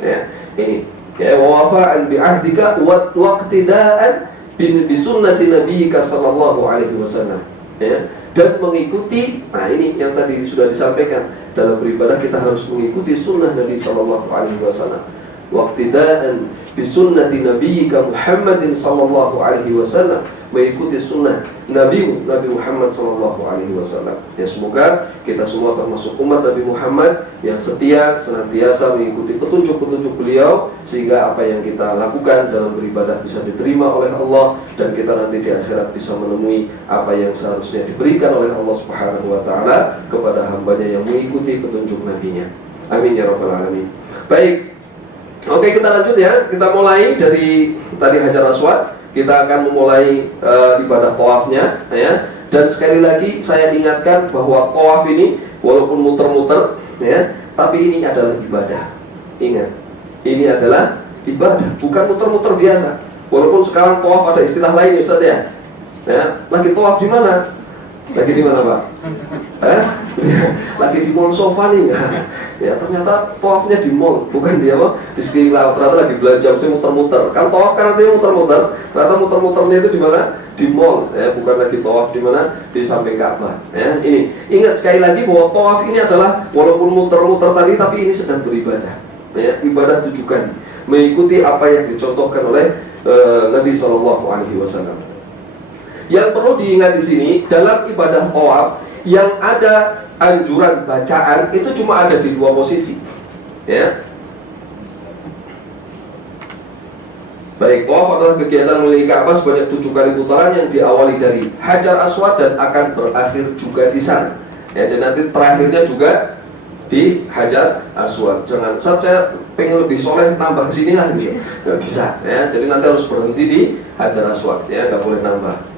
ya. Ini, ya, wa wafa'an bi ahdika wa iqtida'an bi sunnati nabiyyika sallallahu alaihi wasallam, ya. Dan mengikuti, nah ini yang tadi sudah disampaikan, dalam beribadah kita harus mengikuti sunnah Nabi sallallahu alaihi wasallam. Waqtida'an bi sunnati nabiyyika Muhammadin sallallahu alaihi wasallam, mengikuti sunnah Nabi Muhammad sallallahu alaihi wasallam. Ya, semoga kita semua termasuk umat Nabi Muhammad yang setia senantiasa mengikuti petunjuk-petunjuk beliau, sehingga apa yang kita lakukan dalam beribadah bisa diterima oleh Allah, dan kita nanti di akhirat bisa menemui apa yang seharusnya diberikan oleh Allah Subhanahu wa taala kepada hambanya yang mengikuti petunjuk nabinya. Amin ya rabbal alamin. Baik. Oke, kita lanjut ya. Kita mulai dari tadi Hajar Aswad. Kita akan memulai ibadah tawafnya, ya. Dan sekali lagi saya ingatkan bahwa tawaf ini walaupun muter-muter, ya, tapi ini adalah ibadah. Ingat, ini adalah ibadah, bukan muter-muter biasa. Walaupun sekarang tawaf ada istilah lain, Ustaz, ya. Ya, lagi tawaf di mana? Lagi di mana, Pak? Lagi di mall sofa nih. Ya, ternyata tawafnya di mall, bukan di apa? Di sekeliling laut. Ternyata lagi belanja, saya muter-muter. Kan tawaf kan artinya muter-muter. Ternyata muter-muternya itu di mana? Di mall. Ya, bukan lagi tawaf di mana? Di samping Ka'bah. Ya, ini. Ingat sekali lagi bahwa tawaf ini adalah walaupun muter-muter tadi, tapi ini sedang beribadah. Ya, ibadah tujukan mengikuti apa yang dicontohkan oleh Nabi Shallallahu Alaihi Wasallam. Yang perlu diingat di sini, dalam ibadah tawaf yang ada anjuran bacaan itu cuma ada di dua posisi, ya. Baik, tawaf adalah kegiatan mengelilingi Ka'bah sebanyak 7 kali putaran yang diawali dari Hajar Aswad dan akan berakhir juga di sana. Ya, jadi nanti terakhirnya juga di Hajar Aswad. Jangan, saya pengen lebih soleh tambah ke sini lah, gitu. Nggak bisa, ya. Jadi nanti harus berhenti di Hajar Aswad, ya, nggak boleh nambah.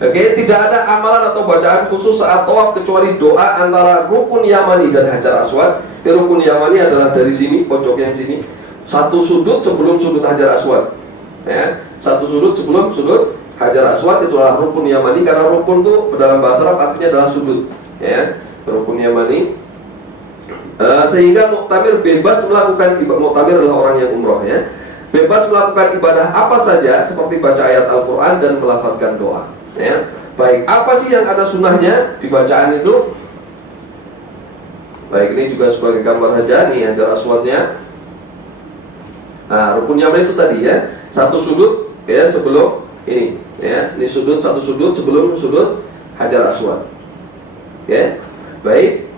Oke, tidak ada amalan atau bacaan khusus saat tawaf kecuali doa antara rukun Yamani dan Hajar Aswad. Rukun Yamani adalah dari sini, pojok yang sini, satu sudut sebelum sudut Hajar Aswad, ya. Satu sudut sebelum sudut Hajar Aswad, itulah rukun Yamani. Karena rukun itu dalam bahasa Arab artinya adalah sudut, ya. Rukun Yamani Sehingga muktamir bebas melakukan ibadah. Muktamir adalah orang yang umroh ya, bebas melakukan ibadah apa saja seperti baca ayat Al-Quran dan melafadzkan doa ya. Baik, apa sih yang ada sunnahnya di bacaan itu? Baik, ini juga sebagai gambar saja nih Hajar Aswadnya. Nah, rukun Yaman itu tadi ya, satu sudut ya sebelum ini ya, ini satu sudut sebelum sudut Hajar Aswad ya. Baik.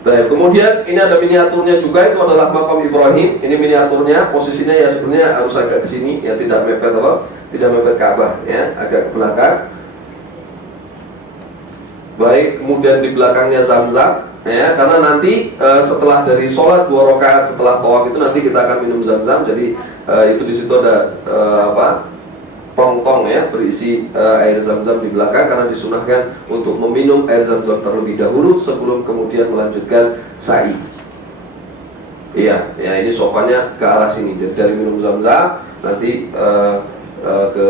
Baik, kemudian ini ada miniaturnya juga, itu adalah makam Ibrahim. Ini miniaturnya, posisinya ya sebenarnya harus agak ke sini, ya tidak mepet apa? Tidak mepet Ka'bah, ya, agak ke belakang. Baik, kemudian di belakangnya Zam-Zam, ya, karena nanti setelah dari sholat 2 rakaat setelah tawaf itu nanti kita akan minum Zam-Zam. Jadi itu di situ ada tong-tong ya berisi air Zam-Zam di belakang, karena disunahkan untuk meminum air Zam-Zam terlebih dahulu sebelum kemudian melanjutkan sa'i. Iya, ya ini sofanya ke arah sini. Jadi dari minum Zam-Zam nanti ke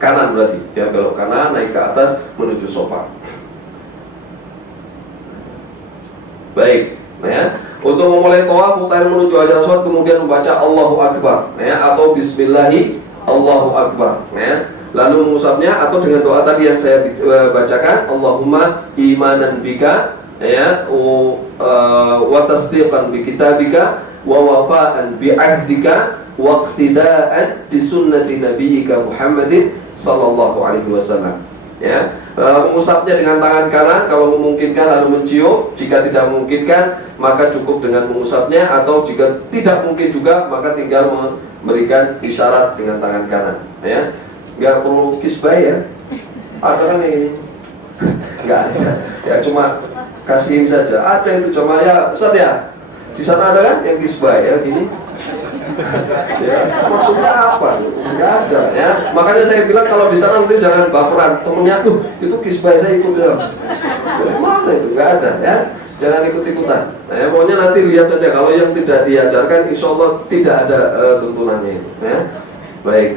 kanan berarti ya, belok kanan naik ke atas menuju sofa. Baik, ya. Untuk memulai tawaf muktamir menuju Hajar Aswad kemudian membaca Allahu Akbar ya, atau Bismillahi Allahu Akbar ya. Lalu mengusapnya atau dengan doa tadi yang saya bacakan, Allahumma imanan bika ya, wa tasdiqan bi kitabika wa wafa'an bi ahdika wa iqtida'an bi sunnati nabiyyika Muhammadin sallallahu alaihi wasallam ya. Mengusapnya dengan tangan kanan kalau memungkinkan, lalu mencium. Jika tidak memungkinkan maka cukup dengan mengusapnya, atau jika tidak mungkin juga maka tinggal memberikan isyarat dengan tangan kanan ya. Nggak perlu kisbah ya, ada kan yang ini nggak ada ya, cuma kasihin saja. Ada itu cuma ya Ustaz ya, di sana ada kan yang kisbah ya gini ya, maksudnya apa? Nggak ada ya. Makanya saya bilang kalau di sana nanti jangan baperan. Temennya tuh itu kisbah saya ikut ya. Dari mana itu? Nggak ada ya. Jangan ikut-ikutan. Nah, ya, pokoknya nanti lihat saja. Kalau yang tidak diajarkan, insya Allah tidak ada tuntunannya itu. Ya. Baik.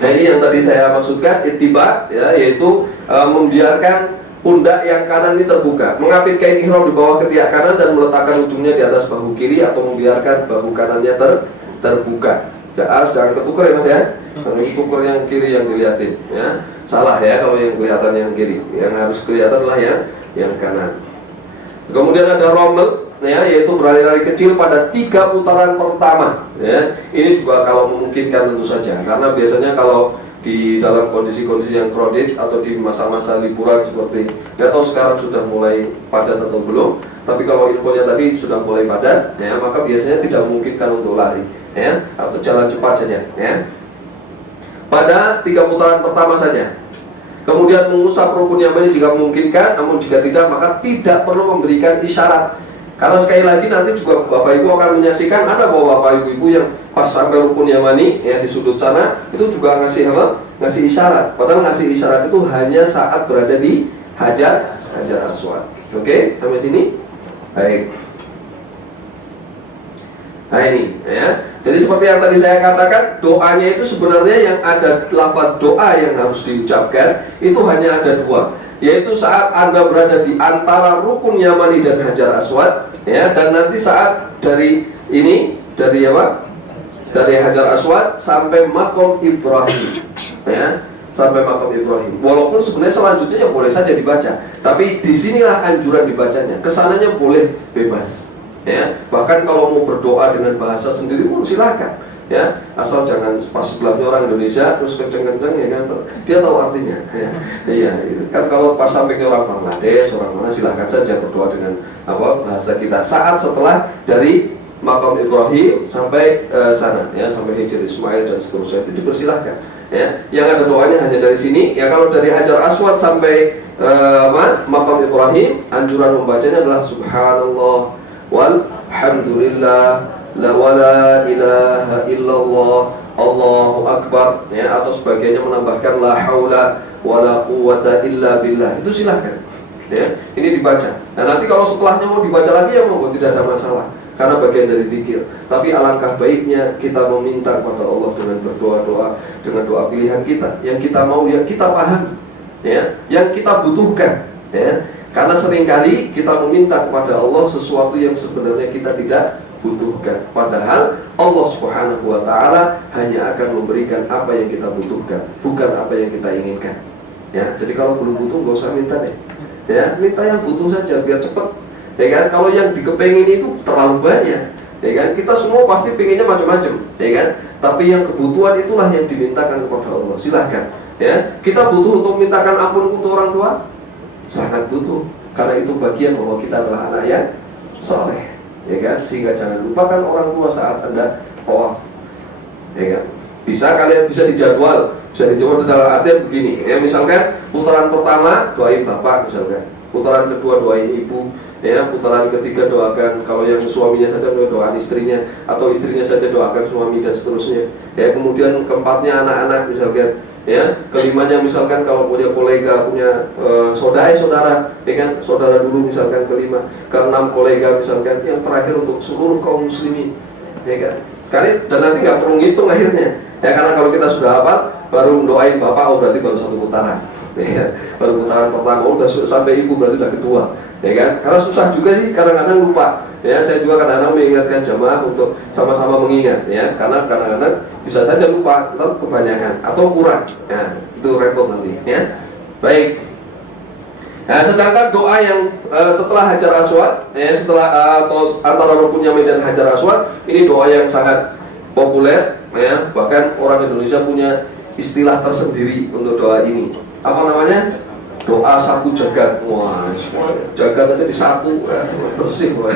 Nah ini yang tadi saya maksudkan ittiba ya, yaitu membiarkan pundak yang kanan ini terbuka, mengapit kain ihram di bawah ketiak kanan dan meletakkan ujungnya di atas bahu kiri, atau membiarkan bahu kanannya terbuka. Jangan ketuker ya Mas ya. Jangan ketuker yang kiri yang dilihatin ya. Salah ya kalau yang kelihatan yang kiri. Yang harus kelihatan adalah yang kanan. Kemudian ada rommel ya, yaitu berlari-lari kecil pada 3 putaran pertama ya. Ini juga kalau memungkinkan tentu saja, karena biasanya kalau di dalam kondisi-kondisi yang crowded atau di masa-masa liburan seperti, nggak tahu sekarang sudah mulai padat atau belum, tapi kalau infonya tadi sudah mulai padat ya, maka biasanya tidak memungkinkan untuk lari ya, atau jalan cepat saja ya, pada 3 putaran pertama saja. Kemudian mengusap rukun Yamani jika memungkinkan, namun jika tidak maka tidak perlu memberikan isyarat. Karena sekali lagi nanti juga Bapak Ibu akan menyaksikan ada bahwa Bapak Ibu yang pas sampai rukun Yamani ya di sudut sana itu juga ngasih apa? Ngasih isyarat. Padahal ngasih isyarat itu hanya saat berada di Hajar Aswad. Oke, sampai sini. Baik. Nah ini ya. Jadi seperti yang tadi saya katakan, doanya itu sebenarnya yang ada lafaz doa yang harus diucapkan itu hanya ada 2, yaitu saat Anda berada di antara rukun Yamani dan Hajar Aswad ya, dan nanti saat dari ini, dari apa? Dari Hajar Aswad sampai Maqam Ibrahim ya, sampai Maqam Ibrahim. Walaupun sebenarnya selanjutnya ya boleh saja dibaca, tapi disinilah anjuran dibacanya. Kesananya boleh bebas ya. Bahkan kalau mau berdoa dengan bahasa sendiri pun silakan ya, asal jangan pas sebelahnya orang Indonesia terus kenceng-kenceng ya kan, dia tahu artinya ya. Iya kan, kalau pas sampingnya orang Bangladesh, orang mana, silahkan saja berdoa dengan apa bahasa kita saat setelah dari Maqam Ibrahim sampai sana ya, sampai Hijr Ismail dan seterusnya, itu dipersilahkan ya. Yang ada doanya hanya dari sini ya. Kalau dari Hajar Aswad sampai Maqam Ibrahim, anjuran membacanya adalah Subhanallah walhamdulillah la wala ilaha illallah Allahu akbar ya, atau sebagiannya menambahkan la haula wala quwwata illa billah. Itu silahkan ya, ini dibaca. Nah nanti kalau setelahnya mau dibaca lagi ya monggo, tidak ada masalah, karena bagian dari zikir. Tapi alangkah baiknya kita meminta kepada Allah dengan berdoa-doa, dengan doa pilihan kita yang kita mau, yang kita paham ya, yang kita butuhkan, ya. Karena seringkali kita meminta kepada Allah sesuatu yang sebenarnya kita tidak butuhkan. Padahal Allah Subhanahu wa Ta'ala hanya akan memberikan apa yang kita butuhkan, bukan apa yang kita inginkan. Ya, jadi kalau belum butuh nggak usah minta deh. Ya, minta yang butuh saja biar cepat. Ya kan? Kalau yang dikepengin itu terlalu banyak, ya kan? Kita semua pasti pengennya macam-macam, ya kan? Tapi yang kebutuhan itulah yang dimintakan kepada Allah. Silahkan. Ya, kita butuh untuk mintakan ampun untuk orang tua. Sangat butuh, karena itu bagian bahwa kita adalah anak yang soleh, ya kan? Sehingga jangan lupakan orang tua saat Anda tawaf, ya kan? Kalian bisa dijadwal dalam artian begini, ya, misalkan putaran pertama doain bapak, misalkan putaran kedua doain ibu, ya, putaran ketiga doakan, kalau yang suaminya saja doakan istrinya, atau istrinya saja doakan suami, dan seterusnya, ya. Kemudian keempatnya anak-anak, misalkan, ya, kelimanya misalkan kalau punya kolega, punya saudara, ya kan, saudara dulu misalkan kelima, keenam kolega misalkan, yang terakhir untuk seluruh kaum muslimin, ya kan. Dan nanti nggak perlu ngitung akhirnya, ya, karena kalau kita sudah hafal, baru doain bapak, oh berarti baru satu putaran, ya, baru putaran pertama, oh udah sampai ibu berarti udah kedua, ya kan. Karena susah juga sih, kadang-kadang lupa, ya. Saya juga kadang-kadang mengingatkan jamaah untuk sama-sama mengingat, ya, karena kadang-kadang bisa saja lupa atau kebanyakan atau kurang, ya, itu repot nanti, ya. Baik. Nah, sedangkan doa yang setelah Hajar Aswad, ya, setelah atau antara Rukun Yamin dan Hajar Aswad, ini doa yang sangat populer, ya. Bahkan orang Indonesia punya istilah tersendiri untuk doa ini. Apa namanya? Doa sapu jagat. Wah, jagat aja disapu, ya, bersih, wah.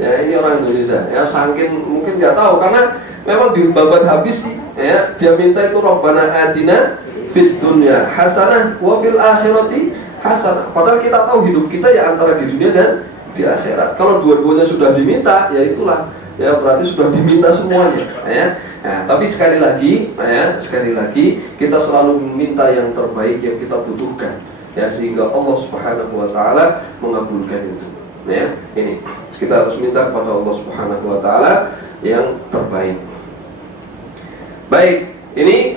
Ya, ini orang Indonesia, ya, saking mungkin nggak tahu, karena memang dibabat habis sih, ya. Dia minta itu Rabbana atina fid dunya hasanah wa fil akhirati hasanah. Padahal kita tahu hidup kita ya antara di dunia dan di akhirat. Kalau dua-duanya sudah diminta, ya itulah, ya, berarti sudah diminta semuanya, ya. Nah, tapi sekali lagi, ya, kita selalu meminta yang terbaik yang kita butuhkan, ya, sehingga Allah Subhanahu wa Ta'ala mengabulkan itu, ya. Ini kita harus minta kepada Allah Subhanahu wa Ta'ala yang terbaik. Baik, ini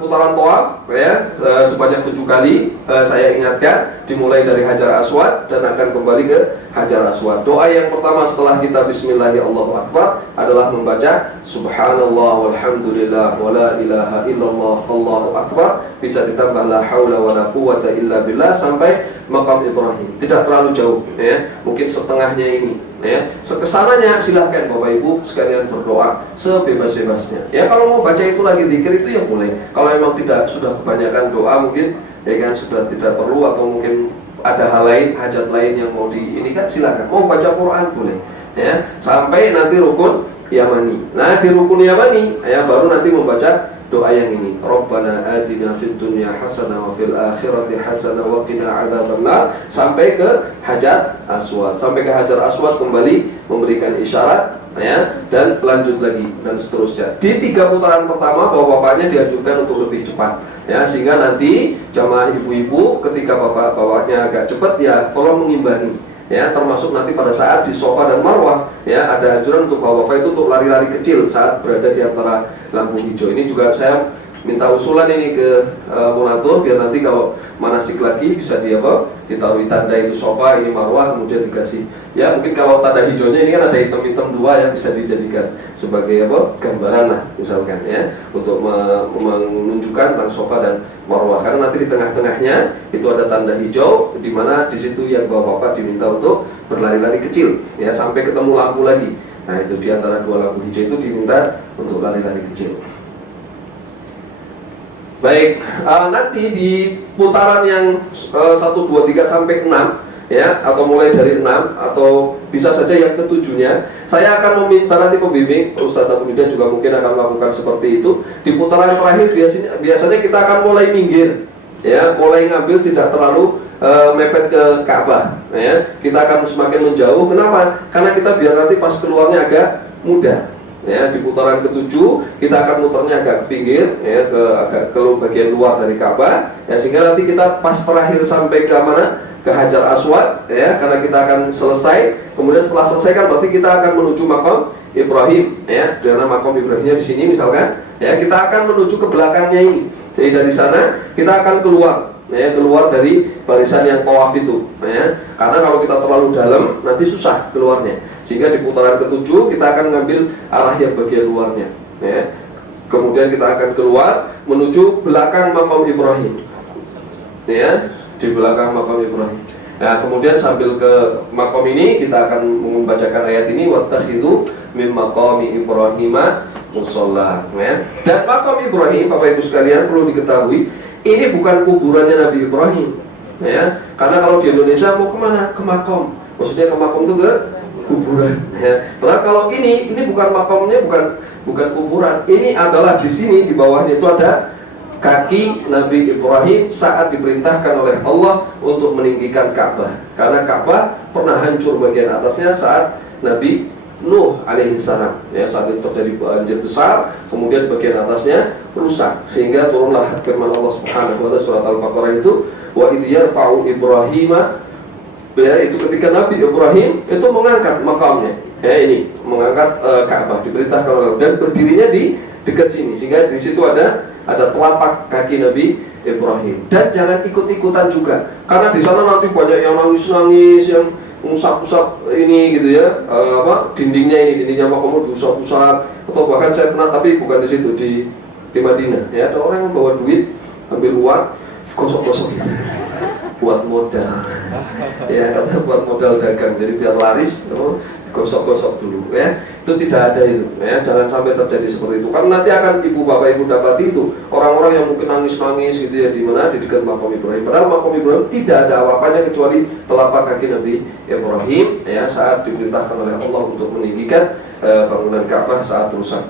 putaran tawaf, ya, sebanyak 7 kali. Saya ingatkan, dimulai dari Hajar Aswad dan akan kembali ke Hajar Aswad. Doa yang pertama setelah kita Bismillahirrahmanirrahim Allahu Akbar adalah membaca Subhanallah walhamdulillah wa la ilaha illallah Allahu Akbar. Bisa ditambah la haula wa la quwwata illa billah sampai maqam Ibrahim. Tidak terlalu jauh, ya, mungkin setengahnya ini, ya. Sekesananya silahkan Bapak Ibu sekalian berdoa sebebas-bebasnya. Ya, kalau mau baca itu lagi zikir itu ya boleh. Kalau memang tidak, sudah kebanyakan doa mungkin, ya kan, sudah tidak perlu, atau mungkin ada hal lain, hajat lain yang mau ini kan silakan. Mau baca Quran boleh, ya, sampai nanti rukun Yamani. Nah, di rukun Yamani, ya, baru nanti membaca doa yang ini, Rabbana atina fid dunya hasanah wa fil akhirati hasanah wa qina adzabannar, sampai ke Hajar Aswad. Sampai ke Hajar Aswad kembali memberikan isyarat, ya, dan lanjut lagi dan seterusnya. Di 3 putaran pertama bapak-bapaknya dianjurkan untuk lebih cepat, ya, sehingga nanti jamaah ibu-ibu ketika bapak-bapaknya agak cepat, ya, tolong mengimbangi, ya, termasuk nanti pada saat di Safa dan Marwah, ya, ada anjuran untuk bapak-bapak itu untuk lari-lari kecil saat berada di antara lampu hijau. Ini juga saya minta usulan ini ke Munatur, biar nanti kalau manasik lagi bisa ditaruh tanda itu Safa, ini Marwah, kemudian dikasih, ya, mungkin kalau tanda hijaunya ini kan ada hitam-hitam 2 yang bisa dijadikan sebagai gambaran lah misalkan, ya, untuk menunjukkan tentang Safa dan Marwah. Karena nanti di tengah-tengahnya itu ada tanda hijau, di mana di situ yang bapak-bapak diminta untuk berlari-lari kecil, ya, sampai ketemu lampu lagi. Nah, itu di antara 2 lampu hijau itu diminta untuk lari-lari kecil. Baik, nanti di putaran yang 1, 2, 3 sampai 6, ya, atau mulai dari 6 atau bisa saja yang ke-7-nya, saya akan meminta nanti pembimbing Ustaz Abu Nida juga mungkin akan melakukan seperti itu. Di putaran terakhir biasanya kita akan mulai minggir, ya, mulai ngambil, tidak terlalu mepet ke Ka'bah, ya. Kita akan semakin menjauh. Kenapa? Karena kita biar nanti pas keluarnya agak mudah, ya. Di putaran ke-7 kita akan muternya agak ke pinggir, ya, agak ke bagian luar dari Ka'bah, ya, sehingga nanti kita pas terakhir sampai ke mana? Ke Hajar Aswad, ya, karena kita akan selesai. Kemudian setelah selesai kan berarti kita akan menuju makam Ibrahim, ya, karena makam Ibrahimnya di sini misalkan, ya, kita akan menuju ke belakangnya ini. Jadi dari sana kita akan keluar, ya, keluar dari barisan yang tawaf itu, ya. Karena kalau kita terlalu dalam nanti susah keluarnya. Sehingga di putaran ketujuh kita akan mengambil arah yang bagian luarnya, ya. Kemudian kita akan keluar menuju belakang makam Ibrahim, ya, di belakang makam Ibrahim. Nah, kemudian sambil ke makom ini kita akan membacakan ayat ini, wattakhidhu min maqami Ibrahim musalla, ya. Dan makom Ibrahim, Bapak Ibu sekalian, perlu diketahui ini bukan kuburannya Nabi Ibrahim, ya. Karena kalau di Indonesia mau kemana? Ke makom. Maksudnya ke makom itu ke kuburan, ya. Karena kalau ini bukan makomnya, bukan kuburan. Ini adalah di sini di bawahnya itu ada kaki Nabi Ibrahim saat diperintahkan oleh Allah untuk meninggikan Ka'bah. Karena Ka'bah pernah hancur bagian atasnya saat Nabi Nuh alaihissalam, ya, saat itu terjadi banjir besar, kemudian bagian atasnya rusak, sehingga turunlah firman Allah Subhanahu wa taala surat Al-Baqarah itu, wa idh yarfa'u Ibrahima, ya, itu ketika Nabi Ibrahim itu mengangkat makamnya, ya, ini mengangkat Ka'bah, diperintahkan oleh Allah, dan berdirinya di dekat sini, sehingga di situ ada telapak kaki Nabi Ibrahim. Dan jangan ikut-ikutan juga, karena di sana nanti banyak yang nangis-nangis, yang usap-usap ini gitu ya, dindingnya makam diusap-usap, atau bahkan saya pernah, tapi bukan di situ, di Madinah, ya, ada orang yang bawa duit, ambil uang, gosok-gosok gitu, buat modal, ya, kata buat modal dagang, jadi biar laris, gosok-gosok dulu, ya. Itu tidak ada itu, ya. Jangan sampai terjadi seperti itu. Karena nanti akan ibu bapak ibu dapati itu orang-orang yang mungkin nangis-nangis gitu ya, di mana, di dekat makam Ibrahim. Padahal makam Ibrahim tidak ada apa-apanya kecuali telapak kaki Nabi Ibrahim, ya, saat diperintahkan oleh Allah untuk meninggikan bangunan Ka'bah saat rusak.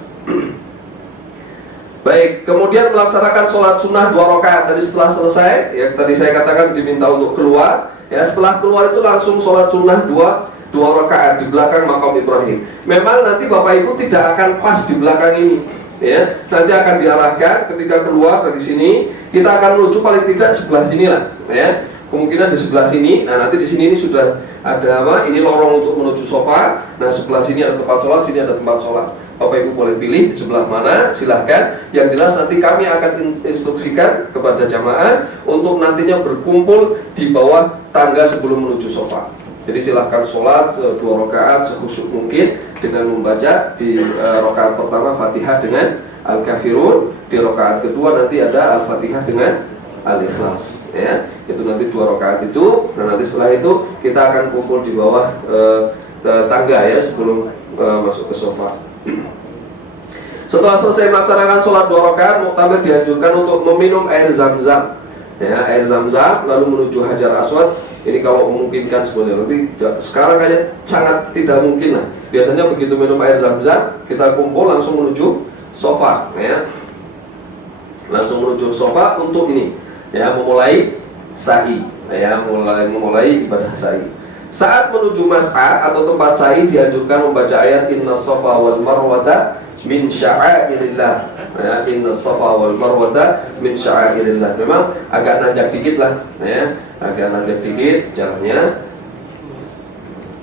Baik, kemudian melaksanakan sholat sunnah 2 rakaat. Tadi setelah selesai, ya, tadi saya katakan diminta untuk keluar, ya, setelah keluar itu langsung sholat sunnah 2 rakaat di belakang makam Ibrahim. Memang nanti Bapak Ibu tidak akan pas di belakang ini, ya. Nanti akan diarahkan ketika keluar dari sini, kita akan menuju paling tidak sebelah sinilah, ya. Kemungkinan di sebelah sini. Nah, nanti di sini ini sudah ada apa? Ini lorong untuk menuju sofa. Nah, sebelah sini ada tempat sholat, sini ada tempat sholat. Bapak Ibu boleh pilih di sebelah mana, silahkan. Yang jelas nanti kami akan instruksikan kepada jamaah untuk nantinya berkumpul di bawah tangga sebelum menuju sofa. Jadi silahkan sholat 2 rakaat sekhusyuk mungkin dengan membaca di rakaat pertama Fatihah dengan Al-Kafirun, di rakaat kedua nanti ada Al-Fatihah dengan Al-Ikhlas, ya. Itu nanti 2 rakaat itu, dan nanti setelah itu kita akan kumpul di bawah tangga, ya, sebelum masuk ke sofa. Setelah selesai melaksanakan sholat 2 rakaat, muktamir dianjurkan untuk meminum air zam-zam, ya, air zam-zam, lalu menuju Hajar Aswad. Ini kalau memungkinkan sebenarnya, tapi sekarang kayaknya sangat tidak mungkin lah. Biasanya begitu minum air zam-zam, kita kumpul langsung menuju sofa, ya, langsung menuju sofa untuk ini, ya, memulai sa'i, ya, memulai ibadah sa'i. Saat menuju mas'ah atau tempat sa'i dianjurkan membaca ayat Inna Safa wal Marwata min sya'airillah, ya, Inna Safa wal Marwata min sya'airillah. Memang agak nanjak dikit lah, ya, agak nanjak dikit jalannya.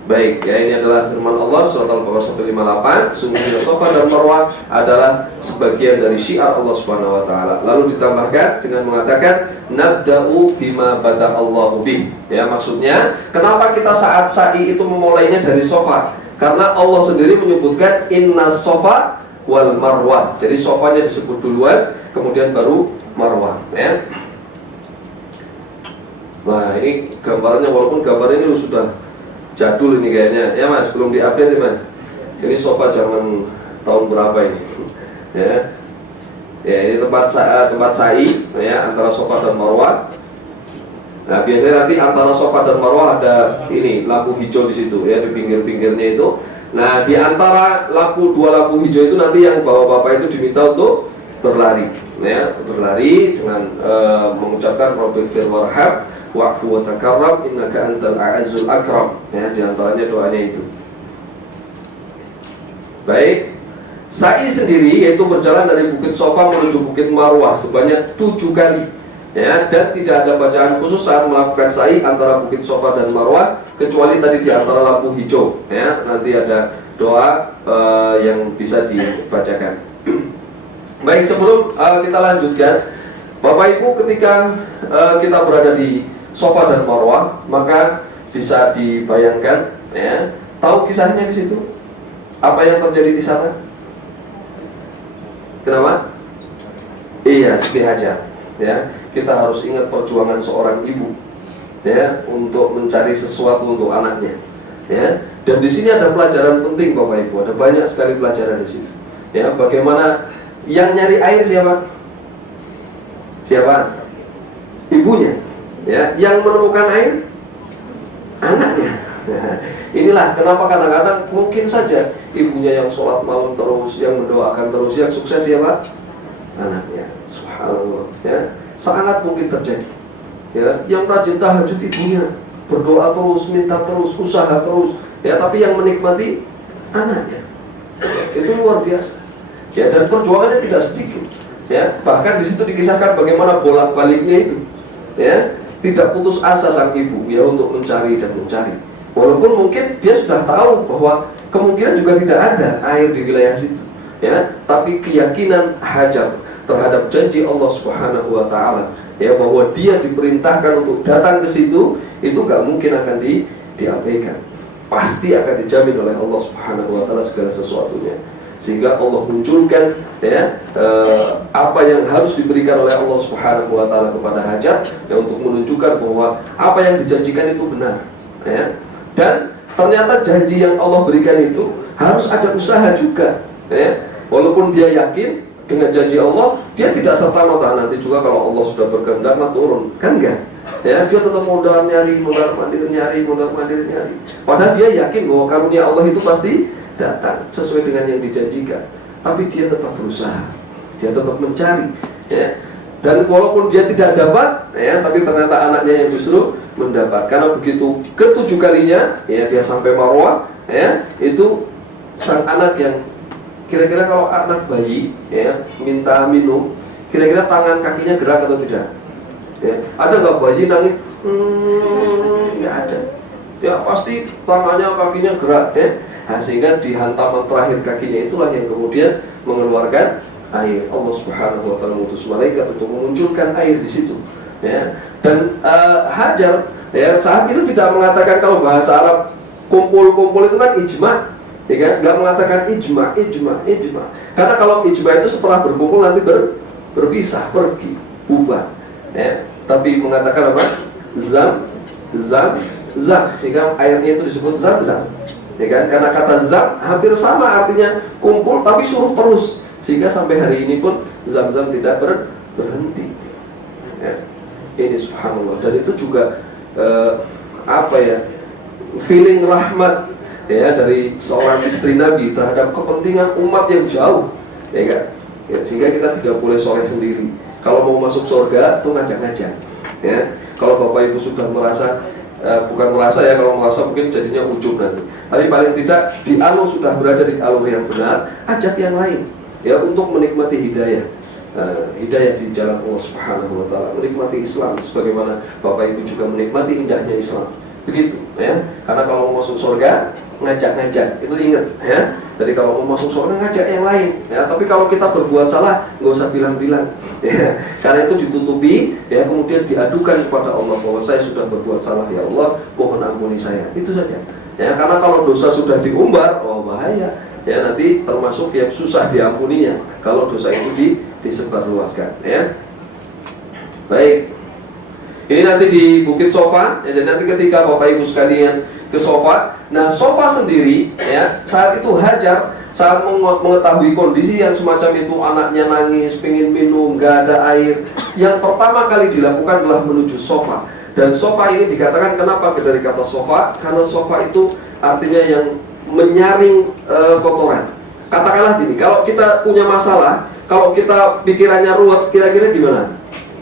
Baik, ya, ini adalah firman Allah surat Al-Baqarah 158. Sungguhnya Safa dan Marwah adalah sebagian dari syiar Allah Subhanahu wa taala. Lalu ditambahkan dengan mengatakan nabda'u bima bada'allahu bih. Ya, maksudnya kenapa kita saat sa'i itu memulainya dari Safa? Karena Allah sendiri menyebutkan inna Safa wal Marwah. Jadi Safanya disebut duluan, kemudian baru Marwah, ya. Nah, ini gambarnya, walaupun gambar ini sudah jadul ini kayaknya, ya Mas, belum diupdate ya Mas. Ini sofa zaman tahun berapa ini? Ya, ya, ini tempat sa'i, ya, antara Safa dan Marwah. Nah, biasanya nanti antara Safa dan Marwah ada ini lampu hijau di situ, ya, di pinggir-pinggirnya itu. Nah, di antara dua lampu hijau itu nanti yang bapak-bapak itu diminta untuk berlari, ya, berlari dengan mengucapkan Rabbil fir warham wa'fu wa takarram innaka antal a'azzul akram, ya, di antaranya doanya itu. Baik, sa'i sendiri yaitu berjalan dari Bukit Safa menuju Bukit Marwah sebanyak 7 kali, ya, dan tidak ada bacaan khusus saat melakukan sa'i antara Bukit Safa dan Marwah kecuali tadi di antara lampu hijau, ya. Nanti ada doa yang bisa dibacakan. Baik, sebelum kita lanjutkan, Bapak Ibu, ketika kita berada di Safa dan Marwah, maka bisa dibayangkan, ya, tahu kisahnya di situ? Apa yang terjadi di sana? Kenapa? Iya, Siti Hajar. Ya, kita harus ingat perjuangan seorang ibu, ya, untuk mencari sesuatu untuk anaknya. Ya, dan di sini ada pelajaran penting, Bapak Ibu. Ada banyak sekali pelajaran di situ. Ya, bagaimana yang nyari air siapa? Siapa? Ibunya. Ya, yang menemukan air anaknya. Nah, inilah kenapa kadang-kadang mungkin saja ibunya yang sholat malam terus, yang mendoakan terus, yang sukses siapa? Anaknya. Subhanallah. Ya, sangat mungkin terjadi. Ya, yang rajin tahajud ibunya, berdoa terus, minta terus, usaha terus. Ya, tapi yang menikmati anaknya. Itu luar biasa. Ya, dan perjuangannya tidak sedikit. Ya, bahkan di situ dikisahkan bagaimana bolak-baliknya itu. Ya, tidak putus asa sang ibu, ya, untuk mencari dan mencari. Walaupun mungkin dia sudah tahu bahwa kemungkinan juga tidak ada air di wilayah situ, ya, tapi keyakinan Hajar terhadap janji Allah Subhanahu wa taala, ya, bahwa dia diperintahkan untuk datang ke situ, itu nggak mungkin akan diabaikan. Pasti akan dijamin oleh Allah Subhanahu wa taala segala sesuatunya. Sehingga Allah munculkan, ya, apa yang harus diberikan oleh Allah Subhanahu wa taala kepada Hajar, ya, untuk menunjukkan bahwa apa yang dijanjikan itu benar, ya. Dan ternyata janji yang Allah berikan itu harus ada usaha juga, ya. Walaupun dia yakin dengan janji Allah, dia tidak serta-merta nanti juga kalau Allah sudah berkehendak mah turun, kan enggak? Ya, dia tetap modal nyari, modal mandir nyari. Padahal dia yakin bahwa karunia Allah itu pasti datang sesuai dengan yang dijanjikan. Tapi dia tetap berusaha, dia tetap mencari, ya. Dan walaupun dia tidak dapat, ya, tapi ternyata anaknya yang justru mendapat. Karena begitu ke-7 kalinya, ya, dia sampai Marwah, ya, itu sang anak yang kira-kira kalau anak bayi, ya, minta minum, kira-kira tangan kakinya gerak atau tidak? Ya, ada nggak bayi nangis? Nggak ada. Ya, pasti tangannya kakinya gerak, ya. Nah, sehingga di hantaman terakhir kakinya itulah yang kemudian mengeluarkan air. Allah Subhanahu wa taala mengutus malaikat untuk memunculkan air di situ, ya. Dan Hajar, ya, saat itu tidak mengatakan, kalau bahasa Arab kumpul-kumpul itu kan ijma, ya kan? Nggak mengatakan ijma. Karena kalau ijma itu setelah berkumpul nanti berpisah, pergi, bubar, ya. Tapi mengatakan apa? Zam, sehingga airnya itu disebut zam, ya kan? Karena kata zam hampir sama artinya kumpul tapi suruh terus, sehingga sampai hari ini pun zam-zam tidak berhenti, ya. Ini subhanallah. Dan itu juga feeling rahmat, ya, dari seorang istri Nabi terhadap kepentingan umat yang jauh, ya kan? Ya, sehingga kita tidak boleh soleh sendiri. Kalau mau masuk surga tuh ngajak-ngajak, ya. Kalau Bapak Ibu sudah merasa, bukan merasa, ya, kalau merasa mungkin jadinya ujub nanti. Tapi paling tidak di alur, sudah berada di alur yang benar, ajak yang lain, ya, untuk menikmati hidayah. Hidayah di jalan Allah Subhanahu wa taala, menikmati Islam sebagaimana Bapak Ibu juga menikmati indahnya Islam. Begitu, ya. Karena kalau mau masuk surga ngajak-ngajak, itu ingat, ya. Jadi kalau mau masuk surga ngajak yang lain, ya. Tapi kalau kita berbuat salah nggak usah bilang-bilang, ya. Karena itu ditutupi, ya, kemudian diadukan kepada Allah bahwa saya sudah berbuat salah, ya Allah, mohon ampuni saya. Itu saja, ya. Karena kalau dosa sudah diumbar, oh bahaya, ya, nanti termasuk yang susah diampuninya kalau dosa itu disebarluaskan, ya. Baik, ini nanti di Bukit Safa, ya. Dan nanti ketika Bapak Ibu sekalian ke Safa, nah Safa sendiri, ya, saat itu Hajar saat mengetahui kondisi yang semacam itu, anaknya nangis, pengen minum, nggak ada air, yang pertama kali dilakukan adalah menuju Safa. Dan Safa ini dikatakan, kenapa dari kata Safa? Karena Safa itu artinya yang menyaring kotoran. Katakanlah gini, kalau kita punya masalah, kalau kita pikirannya ruwet, kira-kira gimana?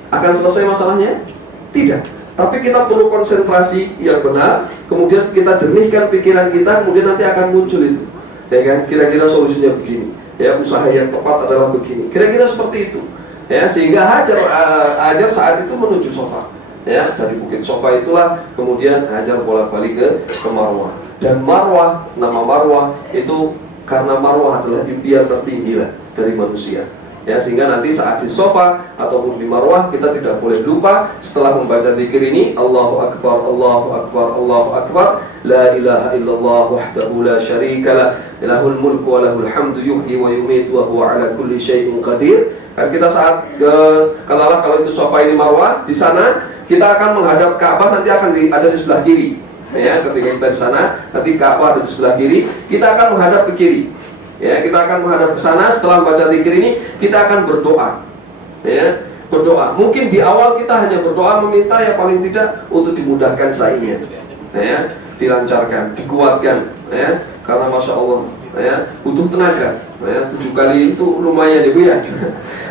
Akan selesai masalahnya? Tidak. Tapi kita perlu konsentrasi yang benar, kemudian kita jernihkan pikiran kita, kemudian nanti akan muncul itu, ya kan? Kira-kira solusinya begini, ya, usaha yang tepat adalah begini. Kira-kira seperti itu, ya. Sehingga Hajar saat itu menuju Safa, ya. Dari Bukit Safa itulah kemudian Hajar bolak-balik ke Marwah. Dan Marwah, nama Marwah itu karena Marwah adalah impian tertinggi lah dari manusia, Ya, sehingga nanti saat di sofa ataupun di marwah kita tidak boleh lupa setelah membaca zikir ini, Allahu Akbar, Allahu Akbar, Allahu Akbar, la ilaha illallah wahdahu la syarikalah, lahul mulku wa lahul hamdu yuhyi wa yumitu wa huwa ala kulli syai'in qadir. Kan kita saat katakanlah kalau itu sofa ini marwah, di sana kita akan menghadap Ka'bah, nanti akan ada di sebelah kiri. Ya, ketika kita di sana, nanti Ka'bah ada di sebelah kiri, kita akan menghadap ke kiri. Ya, kita akan menghadap ke sana. Setelah membaca zikir ini, kita akan berdoa. Ya, berdoa. Mungkin di awal kita hanya berdoa meminta ya paling tidak untuk dimudahkan sa'inya. Ya, dilancarkan, dikuatkan. Ya, karena masya Allah, ya, butuh tenaga. Ya, 7 kali itu lumayan ya Bu ya.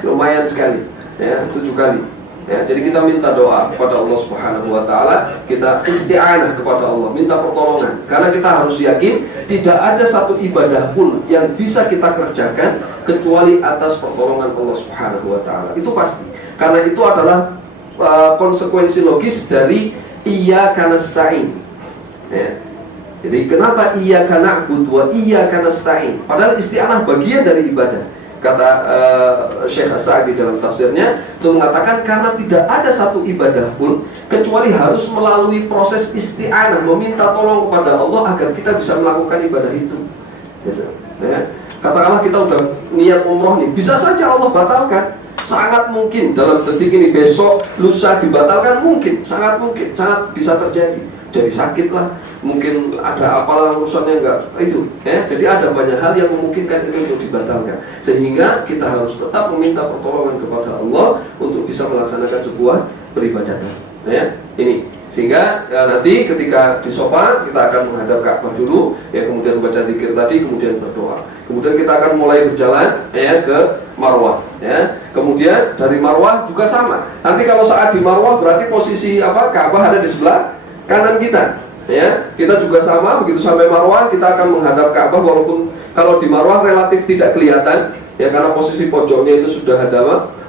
Lumayan sekali. Ya, 7 kali. Ya, jadi kita minta doa kepada Allah Subhanahu wa taala, kita isti'anah kepada Allah, minta pertolongan. Karena kita harus yakin tidak ada satu ibadah pun yang bisa kita kerjakan kecuali atas pertolongan Allah Subhanahu wa taala. Itu pasti. Karena itu adalah konsekuensi logis dari iyyaka nasta'in. Ya. Jadi kenapa iyyaka na'budu wa iyyaka nasta'in? Padahal isti'anah bagian dari ibadah. Kata Syekh As-Sa'di dalam tafsirnya itu mengatakan karena tidak ada satu ibadah pun kecuali harus melalui proses isti'anah, meminta tolong kepada Allah agar kita bisa melakukan ibadah itu. Gitu. Ya. Katakanlah kita udah niat umroh nih, bisa saja Allah batalkan. Sangat mungkin dalam detik ini, besok, lusa dibatalkan, mungkin, sangat bisa terjadi. Jadi sakit lah, mungkin ada apalah urusannya enggak, itu ya. Jadi ada banyak hal yang memungkinkan itu untuk dibatalkan, sehingga kita harus tetap meminta pertolongan kepada Allah untuk bisa melaksanakan sebuah peribadatan ya. Ini sehingga nanti ketika di sofa kita akan menghadap Ka'bah dulu ya, kemudian baca zikir tadi, kemudian berdoa, kemudian kita akan mulai berjalan ya ke marwah ya. Kemudian dari marwah juga sama, nanti kalau saat di marwah berarti posisi Ka'bah ada di sebelah kanan kita ya. Kita juga sama, begitu sampai marwah kita akan menghadap Ka'bah, walaupun kalau di marwah relatif tidak kelihatan ya, karena posisi pojoknya itu sudah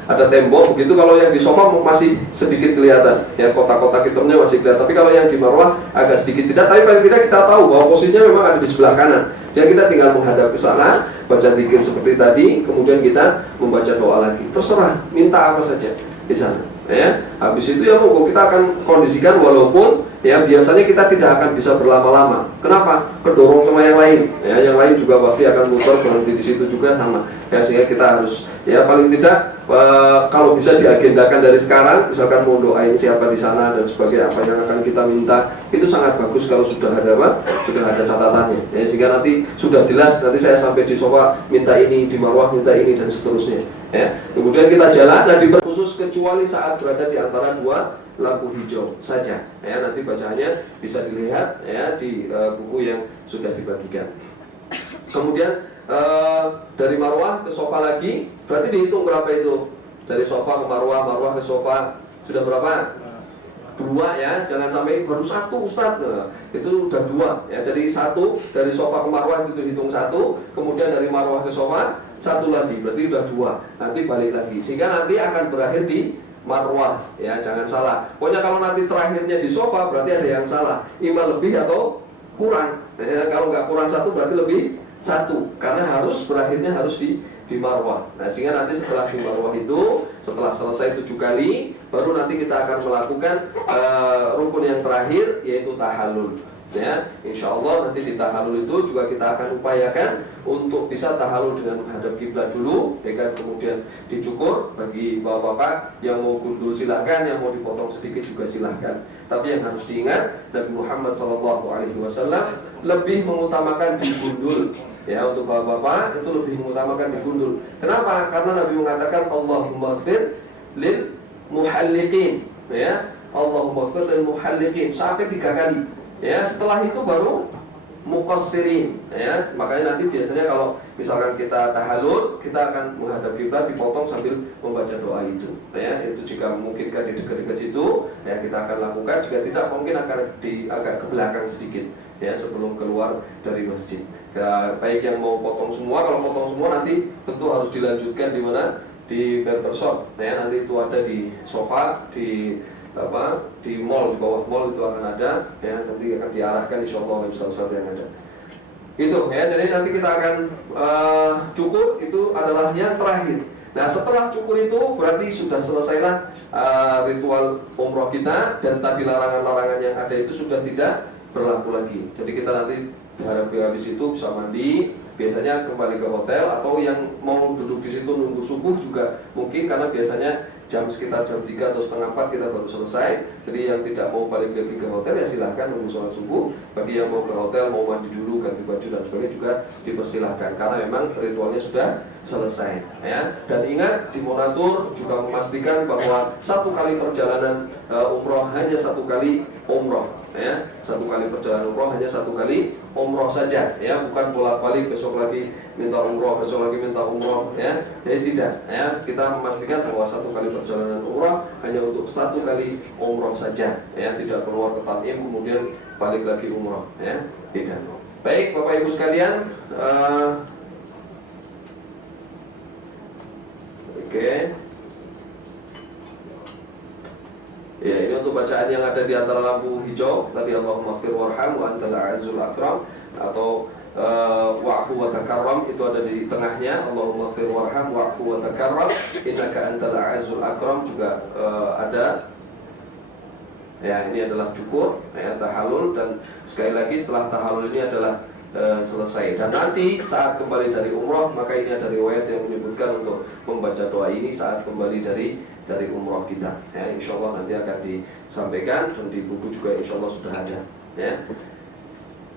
ada tembok begitu. Kalau yang di sofa masih sedikit kelihatan ya, kotak-kotak hitamnya masih kelihatan. Tapi kalau yang di marwah agak sedikit tidak, tapi paling tidak kita tahu bahwa posisinya memang ada di sebelah kanan. Jadi kita tinggal menghadap ke sana, baca zikir seperti tadi, kemudian kita membaca doa lagi. Terserah minta apa saja di sana ya. Habis itu ya monggo kita akan kondisikan, walaupun ya biasanya kita tidak akan bisa berlama-lama. Kenapa? Kedorong sama yang lain ya, yang lain juga pasti akan muter berhenti di situ juga sama ya, sehingga kita harus ya paling tidak kalau bisa diagendakan dari sekarang, misalkan mau doain siapa di sana dan sebagainya, apa yang akan kita minta, itu sangat bagus kalau sudah ada sudah ada catatannya ya, sehingga nanti sudah jelas, nanti saya sampai di sofa minta ini, di marwah minta ini, dan seterusnya ya. Kemudian kita jalan dan khusus kecuali saat berada di antara dua lampu hijau saja ya, nanti bacaannya bisa dilihat ya di buku yang sudah dibagikan. Kemudian dari marwah ke sofa lagi, berarti dihitung berapa itu? Dari sofa ke marwah, marwah ke sofa, sudah berapa? 2 ya, jangan sampai baru 1 Ustaz. Nah, itu udah 2 ya. Jadi 1 dari sofa ke marwah itu dihitung 1, kemudian dari marwah ke sofa 1 lagi, berarti udah 2. Nanti balik lagi, sehingga nanti akan berakhir di marwah ya, jangan salah. Pokoknya kalau nanti terakhirnya di sofa berarti ada yang salah, ima lebih atau kurang ya. Kalau nggak kurang 1 berarti lebih 1, karena harus berakhirnya harus di marwah. Nah, sehingga nanti setelah di marwah itu, setelah selesai 7 kali, baru nanti kita akan melakukan rukun yang terakhir, yaitu tahallul ya. Insya Allah nanti di tahallul itu juga kita akan upayakan untuk bisa tahallul dengan menghadap kiblat dulu ya kan. Kemudian dicukur, bagi bapak-bapak yang mau gundul silahkan, yang mau dipotong sedikit juga silahkan. Tapi yang harus diingat, Nabi Muhammad SAW lebih mengutamakan digundul ya. Untuk bapak-bapak itu lebih mengutamakan digundul. Kenapa? Karena Nabi mengatakan Allahumma ighfir lil muhalliqin ya, Allahumma ighfir lil muhalliqin sampai 3 kali ya. Setelah itu baru muqassirin ya. Makanya nanti biasanya kalau misalkan kita tahallul, kita akan menghadap kiblat, dipotong sambil membaca doa itu ya. Itu jika memungkinkan di dekat-dekat situ ya, kita akan lakukan. Jika tidak, mungkin akan agak ke belakang sedikit ya, sebelum keluar dari masjid ya. Baik yang mau potong semua, kalau potong semua nanti tentu harus dilanjutkan di mana? Di barbershop ya. Nanti itu ada di sofa, di mall, di bawah mall itu akan ada ya. Nanti akan diarahkan insyaallah oleh ustaz-ustaz yang ada itu ya. Jadi nanti kita akan cukur itu adalah yang terakhir. Nah, setelah cukur itu berarti sudah selesailah ritual umroh kita, dan tadi larangan-larangan yang ada itu sudah tidak berlaku lagi. Jadi kita nanti habis itu bisa mandi, biasanya kembali ke hotel, atau yang mau duduk di situ nunggu subuh juga mungkin, karena biasanya sekitar jam 3 atau setengah 4 kita baru selesai. Jadi yang tidak mau balik lagi ke hotel ya silahkan nunggu sholat subuh. Bagi yang mau ke hotel, mau mandi dulu, ganti baju dan sebagainya juga dipersilahkan, karena memang ritualnya sudah selesai ya. Dan ingat, di Monatur juga memastikan bahwa satu kali perjalanan umroh hanya satu kali umroh ya. Satu kali perjalanan umroh hanya satu kali umroh saja ya, bukan bolak-balik besok lagi minta umroh, besok lagi minta umroh ya. Jadi tidak ya, kita memastikan bahwa satu kali perjalanan umroh hanya untuk satu kali umroh saja ya, tidak keluar ke Tanim kemudian balik lagi umroh ya, tidak. Baik Bapak Ibu sekalian, oke. Ya, ini untuk bacaan yang ada di antara lampu hijau tadi, Allahumma fir warham wa antal a'azzul akram, atau wa'fu wa takarram, itu ada di tengahnya, Allahumma fir warham wa'fu wa takarram innaka antal a'azzul akram juga ada. Ya, ini adalah cukur ya, tahallul, dan sekali lagi setelah tahallul ini adalah selesai. Dan nanti saat kembali dari umroh, maka ini ada riwayat yang menyebutkan untuk membaca doa ini saat kembali dari umroh kita ya. Insya Allah nanti akan disampaikan, dan di buku juga insya Allah sudah ada ya.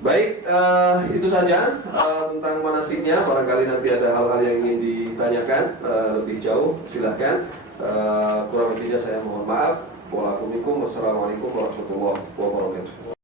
Baik, itu saja tentang manasiknya. Barangkali nanti ada hal-hal yang ingin ditanyakan lebih jauh, silahkan. Kurang lebihnya saya mohon maaf. Wassalamualaikum warahmatullahi wabarakatuh.